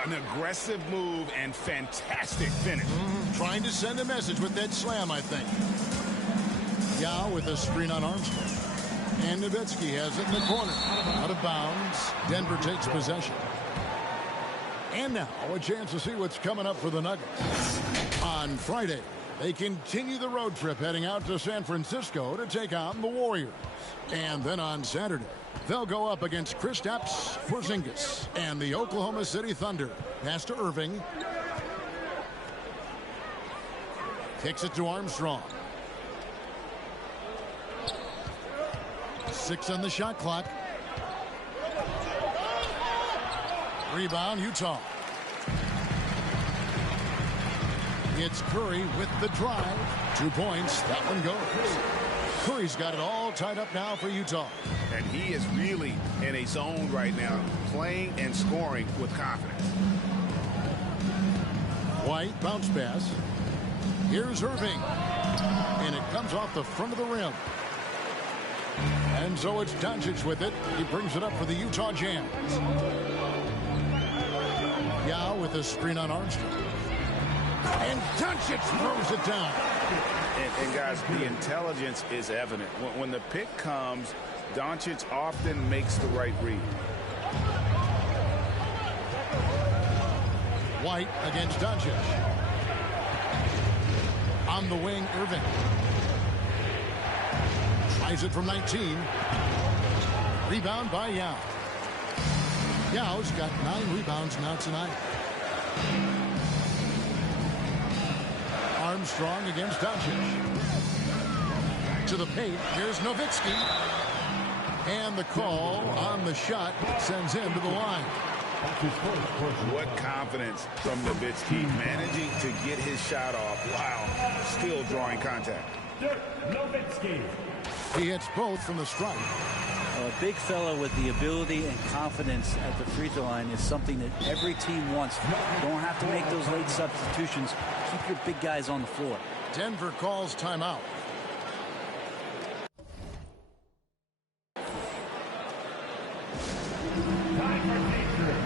An aggressive move and fantastic finish. Trying to send a message with that slam, I think. Yao with a screen on Armstrong. And Nowitzki has it in the corner. Out of bounds. Denver takes possession. And now a chance to see what's coming up for the Nuggets. On Friday, they continue the road trip heading out to San Francisco to take on the Warriors. And then on Saturday, they'll go up against Kristaps Porzingis and the Oklahoma City Thunder. Pass to Irving. Kicks it to Armstrong. 6 on the shot clock. Rebound, Utah. It's Curry with the drive. 2 points. That one goes. Curry's got it all tied up now for Utah. And he is really in a zone right now, playing and scoring with confidence. White bounce pass. Here's Irving. And it comes off the front of the rim. And so it's Doncic with it. He brings it up for the Utah Jazz. Yao with a screen on Armstrong. And Doncic throws it down. And guys, the intelligence is evident. When the pick comes, Doncic often makes the right read. White against Doncic. On the wing, Irving. Tries it from 19. Rebound by Yao. Yao's got 9 rebounds now tonight. Armstrong against Doncic. To the paint. Here's Nowitzki. And the call on the shot sends him to the line. What confidence from Nowitzki, managing to get his shot off while still drawing contact. Dirk Nowitzki. He hits both from the stripe. A big fella with the ability and confidence at the free throw line is something that every team wants. Don't have to make those late substitutions. Keep your big guys on the floor. Denver calls timeout. Time for Pacers.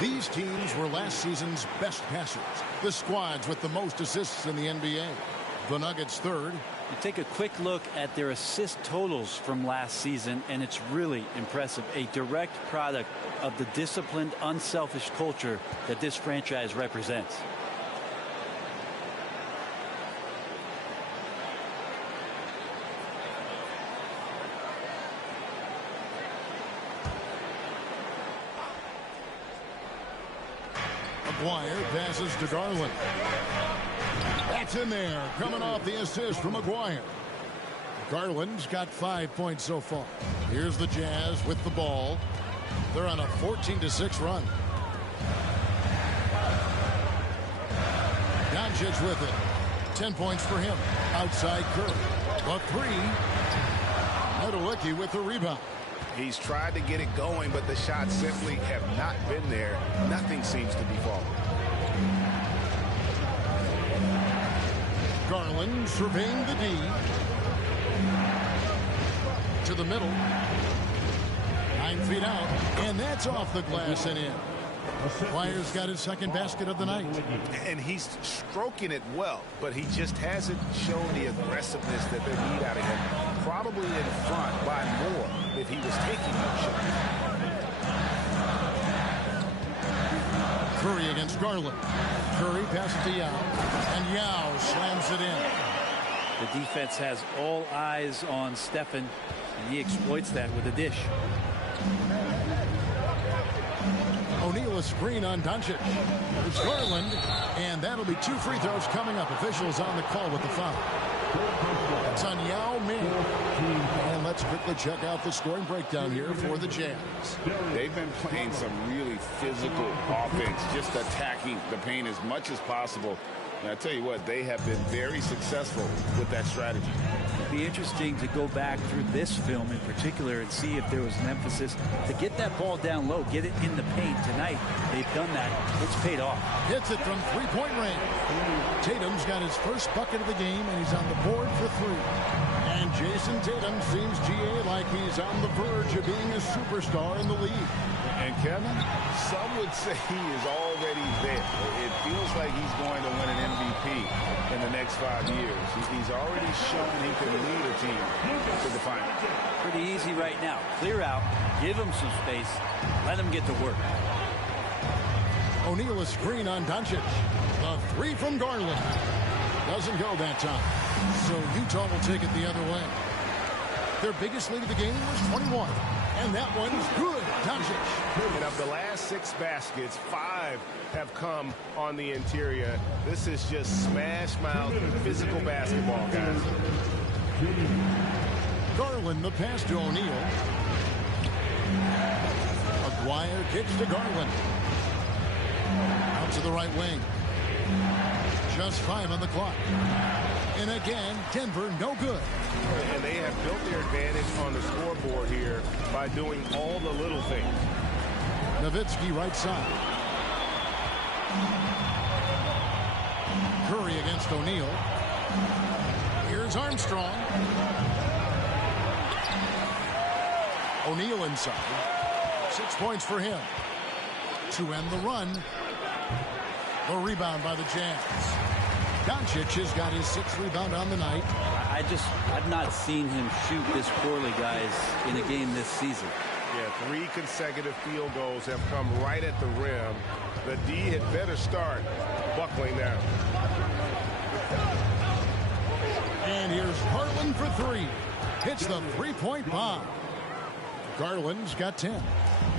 These teams were last season's best passers. The squads with the most assists in the NBA. The Nuggets third. You take a quick look at their assist totals from last season, and it's really impressive. A direct product of the disciplined, unselfish culture that this franchise represents. McGuire passes to Garland. That's in there, coming off the assist from McGuire. Garland's got 5 points so far. Here's the Jazz with the ball. They're on a 14-6 run. Doncic with it. 10 points for him. Outside Curry. A 3. Nowitzki with the rebound. He's tried to get it going, but the shots simply have not been there. Nothing seems to be falling. Garland surveying the D. To the middle. 9 feet out. And that's off the glass and in. Flyers got his second basket of the night. And he's stroking it well, but he just hasn't shown the aggressiveness that they need out of him. Probably in front by more if he was taking those shots. Curry against Garland. Curry passes to Yao, and Yao slams it in. The defense has all eyes on Stephen, and he exploits that with a dish. O'Neal a screen on Doncic. It's Garland, and that'll be 2 free throws coming up. Officials on the call with the foul. It's on Yao Ming. And let's quickly check out the scoring breakdown here for the Jazz. They've been playing some really physical offense, just attacking the paint as much as possible. And I tell you what, they have been very successful with that strategy. It'd be interesting to go back through this film in particular and see if there was an emphasis to get that ball down low, get it in the paint. Tonight, they've done that. It's paid off. Hits it from three-point range. Tatum's got his first bucket of the game, and he's on the board for 3. And Jason Tatum seems, GA, like he's on the verge of being a superstar in the league. And Kevin, some would say he is already there. It feels like he's going to win an MVP in the next 5 years. He's already shown he can lead a team to the finals. Pretty easy right now. Clear out, give him some space, let him get to work. O'Neal a screen on Doncic. The 3 from Garland. Doesn't go that time. So Utah will take it the other way. Their biggest lead of the game was 21. And that one's good. Doncic. And of the last 6 baskets, 5 have come on the interior. This is just smash mouth physical basketball, guys. Garland the pass to O'Neal. Aguirre kicks to Garland. Out to the right wing. Just 5 on the clock. And again, Denver no good. And they have built their advantage on the scoreboard here by doing all the little things. Nowitzki right side. Curry against O'Neal. Here's Armstrong. O'Neal inside. 6 points for him. To end the run. The rebound by the Jazz. Doncic has got his 6th rebound on the night. I've not seen him shoot this poorly, guys, in a game this season. Yeah, 3 consecutive field goals have come right at the rim. The D had better start buckling down. And here's Garland for 3. Hits the 3-point bomb. Garland's got 10.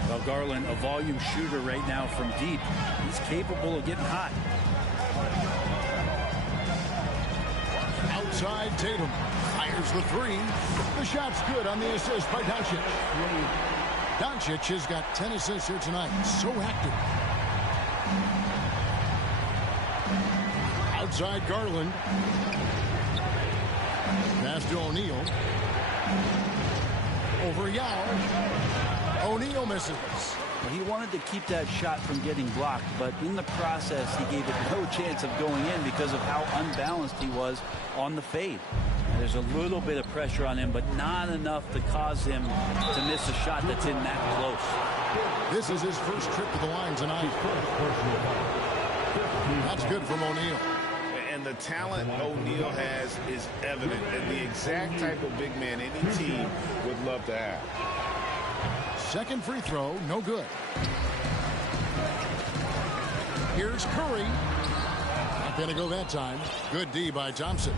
Well, Garland, a volume shooter right now from deep. He's capable of getting hot. Outside Tatum. Fires the 3. The shot's good on the assist by Doncic. Doncic has got 10 assists here tonight. So active. Outside Garland. Pass to O'Neal. Over Yao. O'Neal misses. He wanted to keep that shot from getting blocked, but in the process, he gave it no chance of going in because of how unbalanced he was on the fade. And there's a little bit of pressure on him, but not enough to cause him to miss a shot that's in that close. This is his first trip to the line tonight. That's good from O'Neal. And the talent O'Neal has is evident, and the exact type of big man any team would love to have. Second free throw, no good. Here's Curry. Not going to go that time. Good D by Thompson.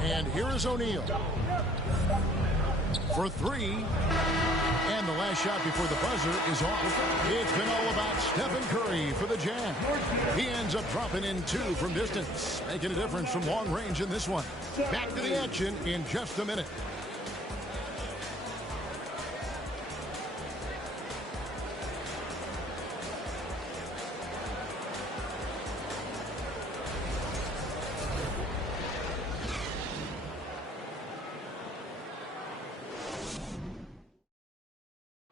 And here is O'Neal. For 3. And the last shot before the buzzer is off. It's been all about Stephen Curry for the Jazz. He ends up dropping in 2 from distance, making a difference from long range in this one. Back to the action in just a minute.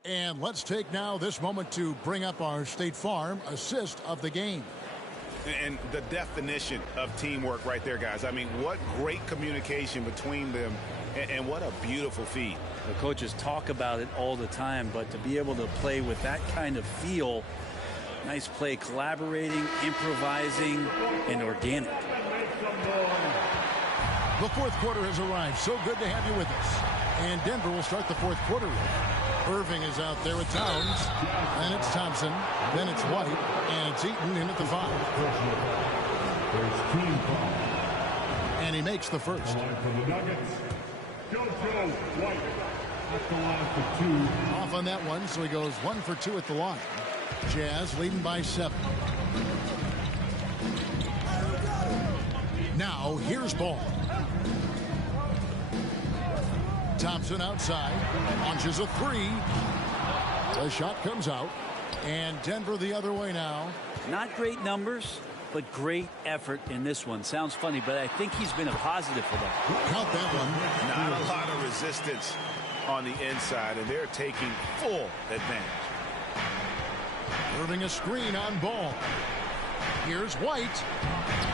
And let's take now this moment to bring up our State Farm assist of the game. And the definition of teamwork right there, guys. I mean, what great communication between them, and what a beautiful feed. The coaches talk about it all the time, but to be able to play with that kind of feel, nice play, collaborating, improvising, and organic. The fourth quarter has arrived. So good to have you with us. And Denver will start the fourth quarter with Irving is out there with Towns. Then it's Thompson. Then it's White. And it's Eaton in at the 5. And he makes the first. For the Nuggets, JoJo White at the line for 2. Off on that one, so he goes 1 for 2 at the line. Jazz leading by 7. Now, here's Ball. Thompson outside, launches a 3. The shot comes out, and Denver the other way now. Not great numbers, but great effort in this one. Sounds funny, but I think he's been a positive for them. Count that one. Not a lot of resistance on the inside, and they're taking full advantage. Irving a screen on Ball. Here's White,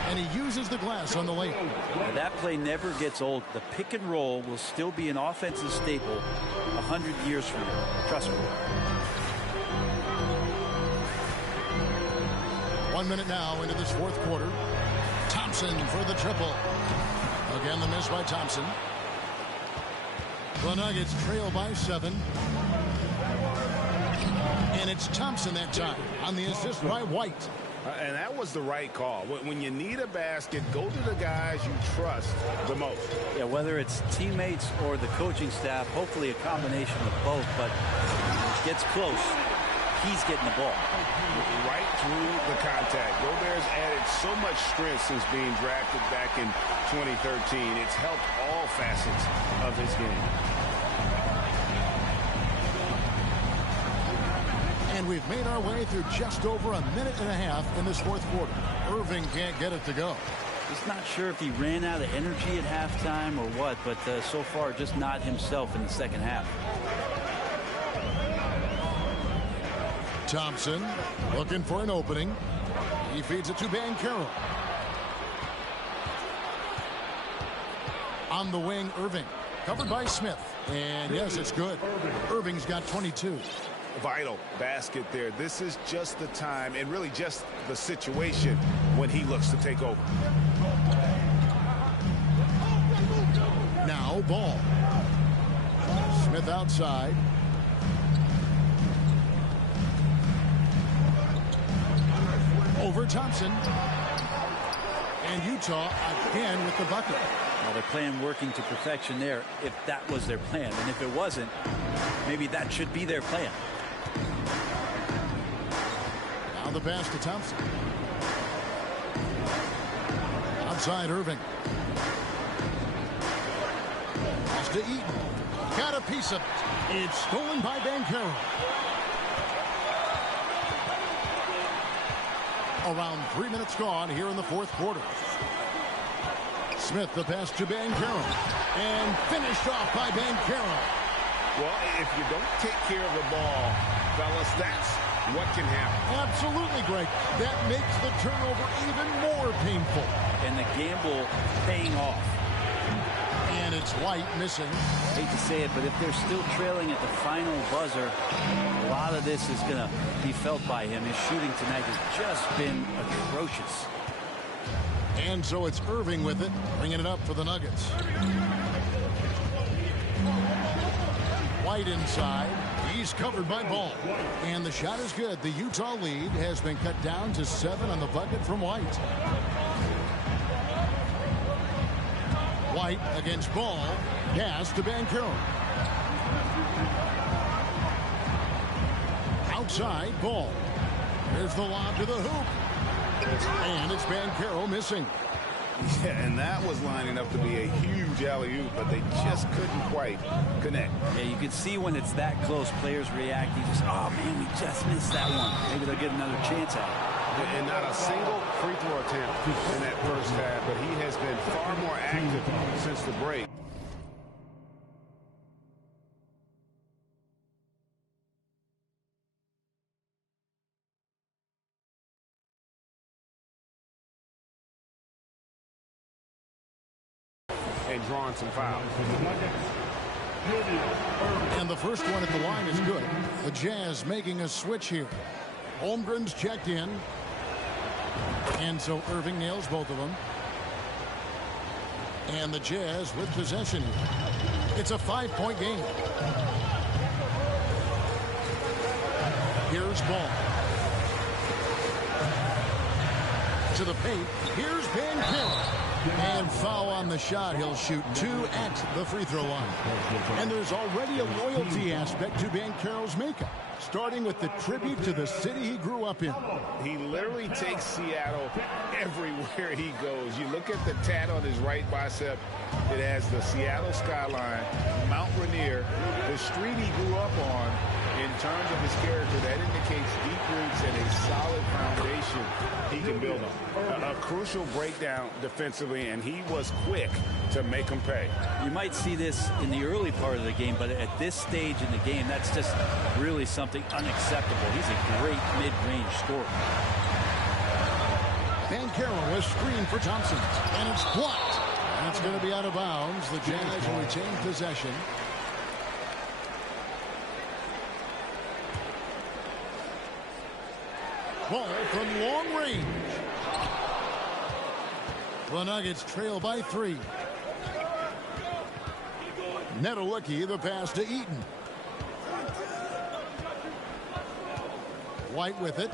and he uses the glass on the lane. Now, that play never gets old. The pick and roll will still be an offensive staple 100 years from now. Trust me. 1 minute now into this fourth quarter. Thompson for the triple. Again, the miss by Thompson. The Nuggets trail by 7. And it's Thompson that time on the assist by White. And that was the right call. When you need a basket, go to the guys you trust the most. Yeah, whether it's teammates or the coaching staff, hopefully a combination of both, but gets close, he's getting the ball. Right through the contact. Gobert's added so much strength since being drafted back in 2013. It's helped all facets of his game. And we've made our way through just over a minute and a half in this fourth quarter. Irving can't get it to go. Just not sure if he ran out of energy at halftime or what, but so far just not himself in the second half. Thompson looking for an opening. He feeds it to Banchero. On the wing, Irving. Covered by Smith. And yes, it's good. Irving's got 22. Vital basket there. This is just the time and really just the situation when he looks to take over. Now Ball. Smith outside. Over Thompson. And Utah again with the bucket. Well, they're playing working to perfection there if that was their plan. And if it wasn't, maybe that should be their plan. Now the pass to Thompson. Outside Irving. Pass to Eaton. Got a piece of it. It's stolen by Banchero. Around 3 minutes gone here in the fourth quarter. Smith the pass to Banchero. And finished off by Banchero. Well, if you don't take care of the ball, fellas, that's what can happen. Absolutely, Greg. That makes the turnover even more painful. And the gamble paying off. And it's White missing. I hate to say it, but if they're still trailing at the final buzzer, a lot of this is going to be felt by him. His shooting tonight has just been atrocious. And so it's Irving with it, bringing it up for the Nuggets. White inside. He's covered by Ball. And the shot is good. The Utah lead has been cut down to 7 on the bucket from White. White against Ball. Pass to Banchero. Outside, Ball. There's the lob to the hoop. And it's Banchero missing. Yeah, and that was lining up to be a huge alley-oop, but they just couldn't quite connect. Yeah, you can see when it's that close, players react. You just, oh, man, we just missed that one. Maybe they'll get another chance at it. And not a single free throw attempt in that first half, but he has been far more active since the break. And drawing some fouls. And the first one at the line is good. The Jazz making a switch here. Holmgren's checked in. And so Irving nails both of them. And the Jazz with possession here. It's a 5-point game. Here's Ball. To the paint. Here's Banchero. And foul on the shot. He'll shoot 2 at the free throw line. And there's already a loyalty aspect to Banchero's makeup, starting with the tribute to the city he grew up in. He literally takes Seattle everywhere he goes. You look at the tat on his right bicep. It has the Seattle skyline, Mount Rainier, the street he grew up on. In terms of his character, that indicates deep roots and a solid foundation he can build on. A crucial breakdown defensively, and he was quick to make him pay. You might see this in the early part of the game, but at this stage in the game, that's just really something unacceptable. He's a great mid-range scorer. Banchero is screened for Thompson, and it's blocked. And it's going to be out of bounds. The Jazz will retain possession. Ball from long range. The Nuggets trail by 3. Nedelicki, the pass to Eaton. White with it.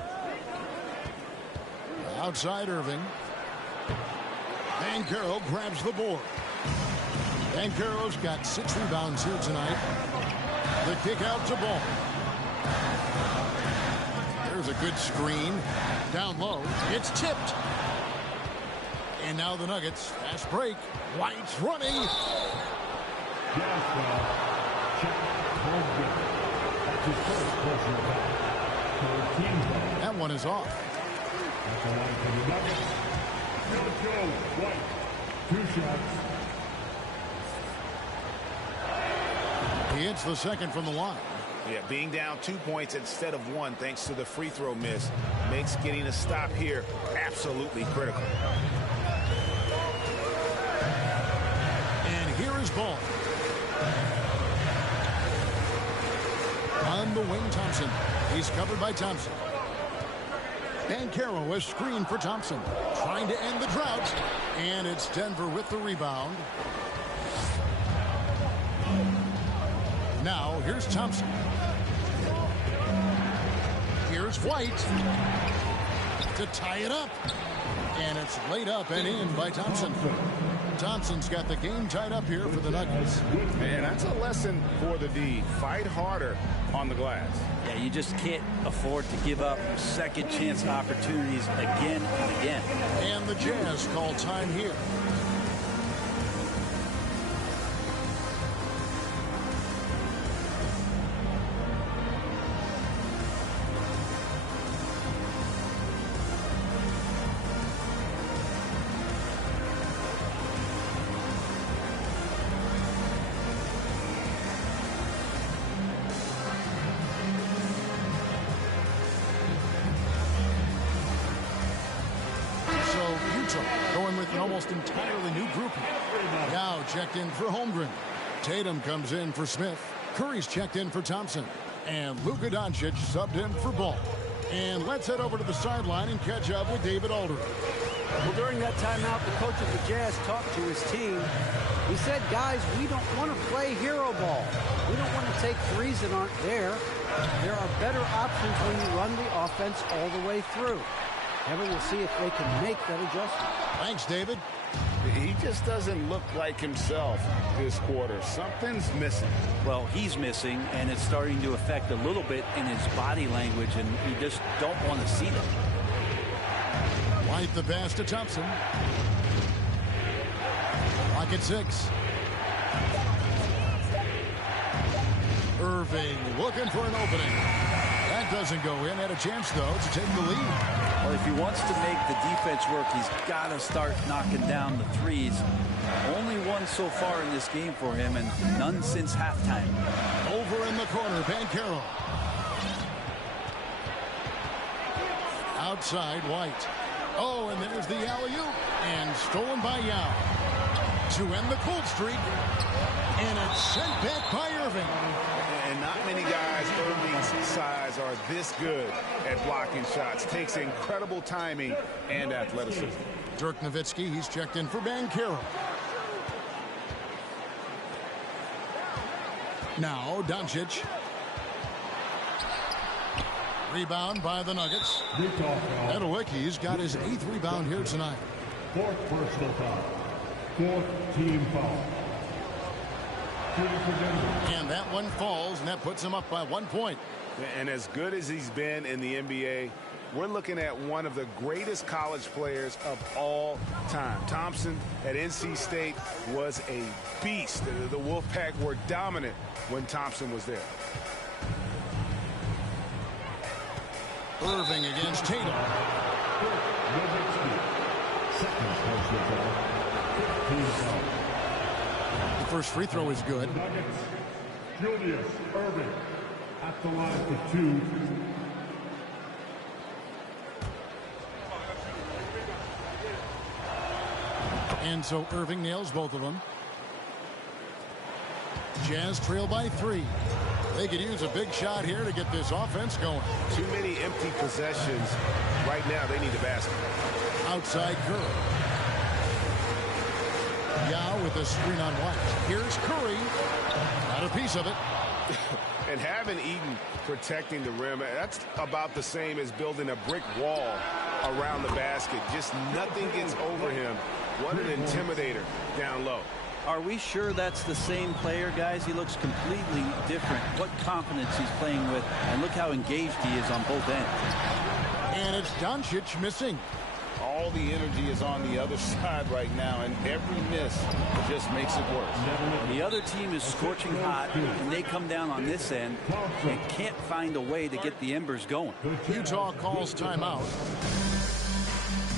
Outside Irving. Banchero grabs the board. Banchero's got 6 rebounds here tonight. The kick out to Ball. There's a good screen. Down low. It's tipped. And now the Nuggets. Fast break. White's running. That one is off. White, 2 shots. He hits the second from the line. Yeah, being down 2 points instead of 1 thanks to the free throw miss makes getting a stop here absolutely critical. And here is Ball. On the wing, Thompson. He's covered by Thompson. Banchero has screened for Thompson. Trying to end the drought. And it's Denver with the rebound. Now, here's Thompson. Here's White to tie it up. And it's laid up and in by Thompson. Thompson's got the game tied up here for the Nuggets. And that's a lesson for the D. Fight harder on the glass. Yeah, you just can't afford to give up second chance opportunities again and again. And the Jazz call time here. Going with an almost entirely new grouping. Now checked in for Holmgren. Tatum comes in for Smith. Curry's checked in for Thompson. And Luka Doncic subbed in for Ball. And let's head over to the sideline and catch up with David Aldridge. Well, during that timeout, the coach of the Jazz talked to his team. He said, guys, we don't want to play hero ball. We don't want to take threes that aren't there. There are better options when you run the offense all the way through. Evan will see if they can make that adjustment. Thanks, David. He just doesn't look like himself this quarter. Something's missing. Well, he's missing, and it's starting to affect a little bit in his body language, and you just don't want to see that. White the pass to Thompson. Clock at 6. Irving looking for an opening. That doesn't go in. Had a chance, though, to take the lead. Well, if he wants to make the defense work, he's got to start knocking down the threes. Only one so far in this game for him, and none since halftime. Over in the corner, Banchero. Outside, White. Oh, and there's the alley-oop. And stolen by Yao. To end the cold streak. And it's sent back by Irving. And not many guys Irving's size are this good at blocking shots. Takes incredible timing and athleticism. Dirk Nowitzki, he's checked in for Banchero. Now, Doncic. Rebound by the Nuggets. Nedowicki's got his 8th rebound here tonight. 4th personal foul. 4th team foul. And that one falls, and that puts him up by 1 point. And as good as he's been in the NBA, we're looking at one of the greatest college players of all time. Thompson at NC State was a beast. The Wolfpack were dominant when Thompson was there. Irving against Tatum. The first free throw is good. Julius Irving at the line for 2. And so Irving nails both of them. Jazz trail by 3. They could use a big shot here to get this offense going. Too many empty possessions. Right now, they need a basket. Outside Curry. Yao with a screen on White. Here's Curry. Got a piece of it. And having Eaton protecting the rim, that's about the same as building a brick wall around the basket. Just nothing gets over him. What an intimidator down low. Are we sure that's the same player, guys? He looks completely different. What confidence he's playing with, and look how engaged he is on both ends. And it's Doncic missing. All the energy is on the other side right now, and every miss just makes it worse. The other team is scorching hot, and they come down on this end and can't find a way to get the embers going. Utah calls timeout.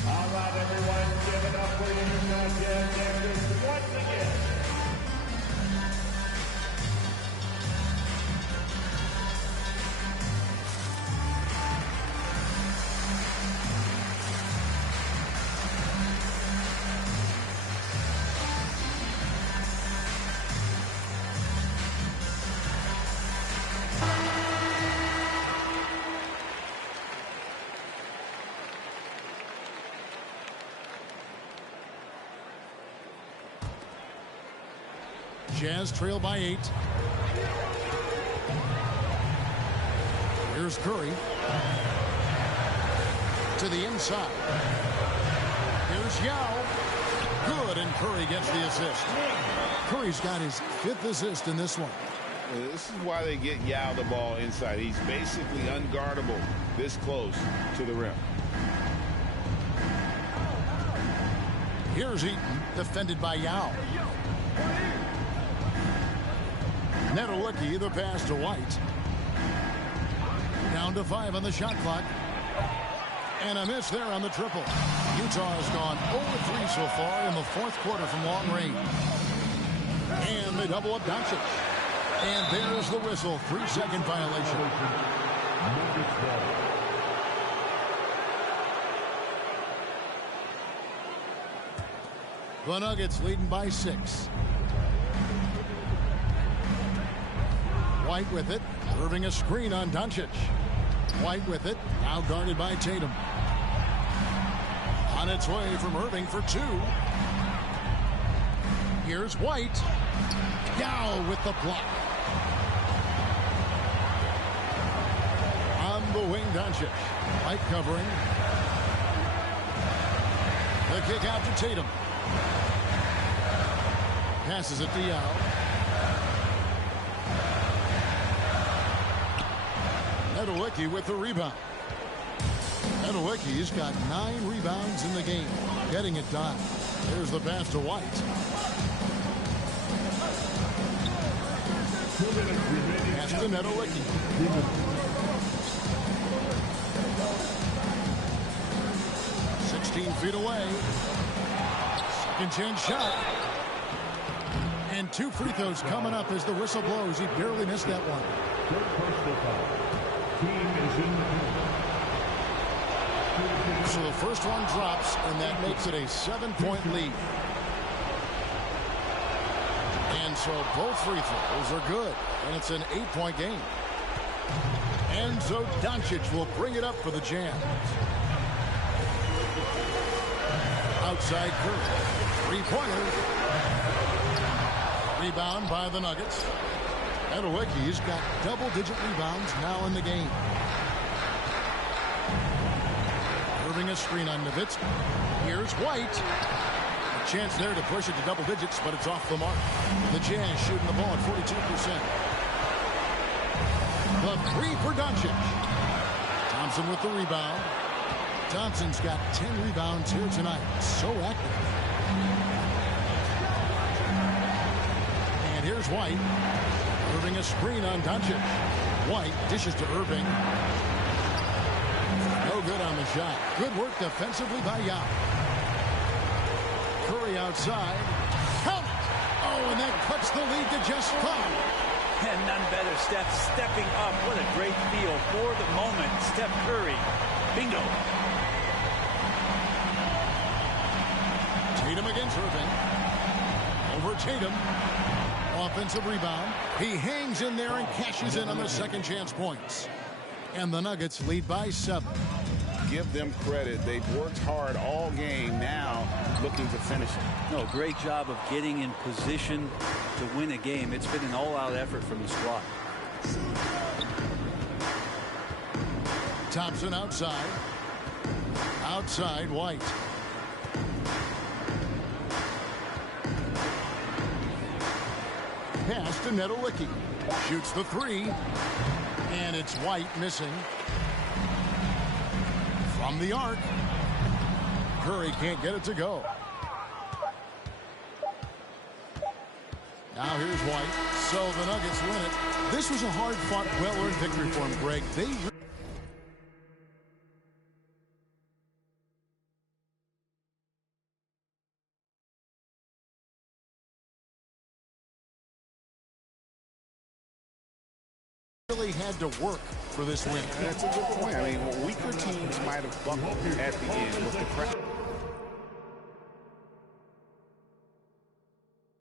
All right, everyone, give it up for your Utah Jazz champions once again. Jazz trail by 8. Here's Curry. To the inside. Here's Yao. Good, and Curry gets the assist. Curry's got his 5th assist in this one. This is why they get Yao the ball inside. He's basically unguardable this close to the rim. Here's Eaton, defended by Yao. Nedelicki, the pass to White. Down to 5 on the shot clock. And a miss there on the triple. Utah has gone 0-3 so far in the 4th quarter from long range. And they double up Doncic. And there's the whistle. 3-second violation. The Nuggets leading by 6. White with it. Irving a screen on Doncic. White with it. Now guarded by Tatum. On its way from Irving for 2. Here's White. Yao with the block. On the wing, Doncic. White covering. The kick out to Tatum. Passes it to Yao. Nedelicki with the rebound. Nedelicki's got 9 rebounds in the game. Getting it done. There's the pass to White. Pass to Nedelicki. 16 feet away. Second chance shot. And 2 free throws coming up as the whistle blows. He barely missed that one. So the first one drops, and that makes it a 7-point lead. And so both free throws are good, and it's an 8-point game. And so Doncic will bring it up for the Jazz. Outside Curry. 3-pointer. Rebound by the Nuggets. Nedelicki's got double-digit rebounds now in the game. Irving a screen on Nowitzki. Here's White. A chance there to push it to double digits, but it's off the mark. The Jazz shooting the ball at 42%. The 3 for Doncic. Thompson with the rebound. Thompson's got 10 rebounds here tonight. So active. And here's White. Irving a screen on Doncic. White dishes to Irving. No good on the shot. Good work defensively by Yao. Curry outside. Count it! Oh, and that cuts the lead to just 5. And none better, Steph stepping up. What a great feel for the moment. Steph Curry. Bingo. Tatum against Irving. Over Tatum. Offensive rebound. He hangs in there and cashes in on the second chance points. And the Nuggets lead by 7. Give them credit. They've worked hard all game, now looking to finish it. No, great job of getting in position to win a game. It's been an all-out effort from the squad. Thompson outside. outside White. Pass to Nedolicki. Shoots the three. And it's White missing. From the arc. Curry can't get it to go. Now here's White. So the Nuggets win it. This was a hard-fought, well-earned victory for them, Greg. They really had to work for this win. That's a good point. I mean, weaker teams might have buckled at the end with the crowd.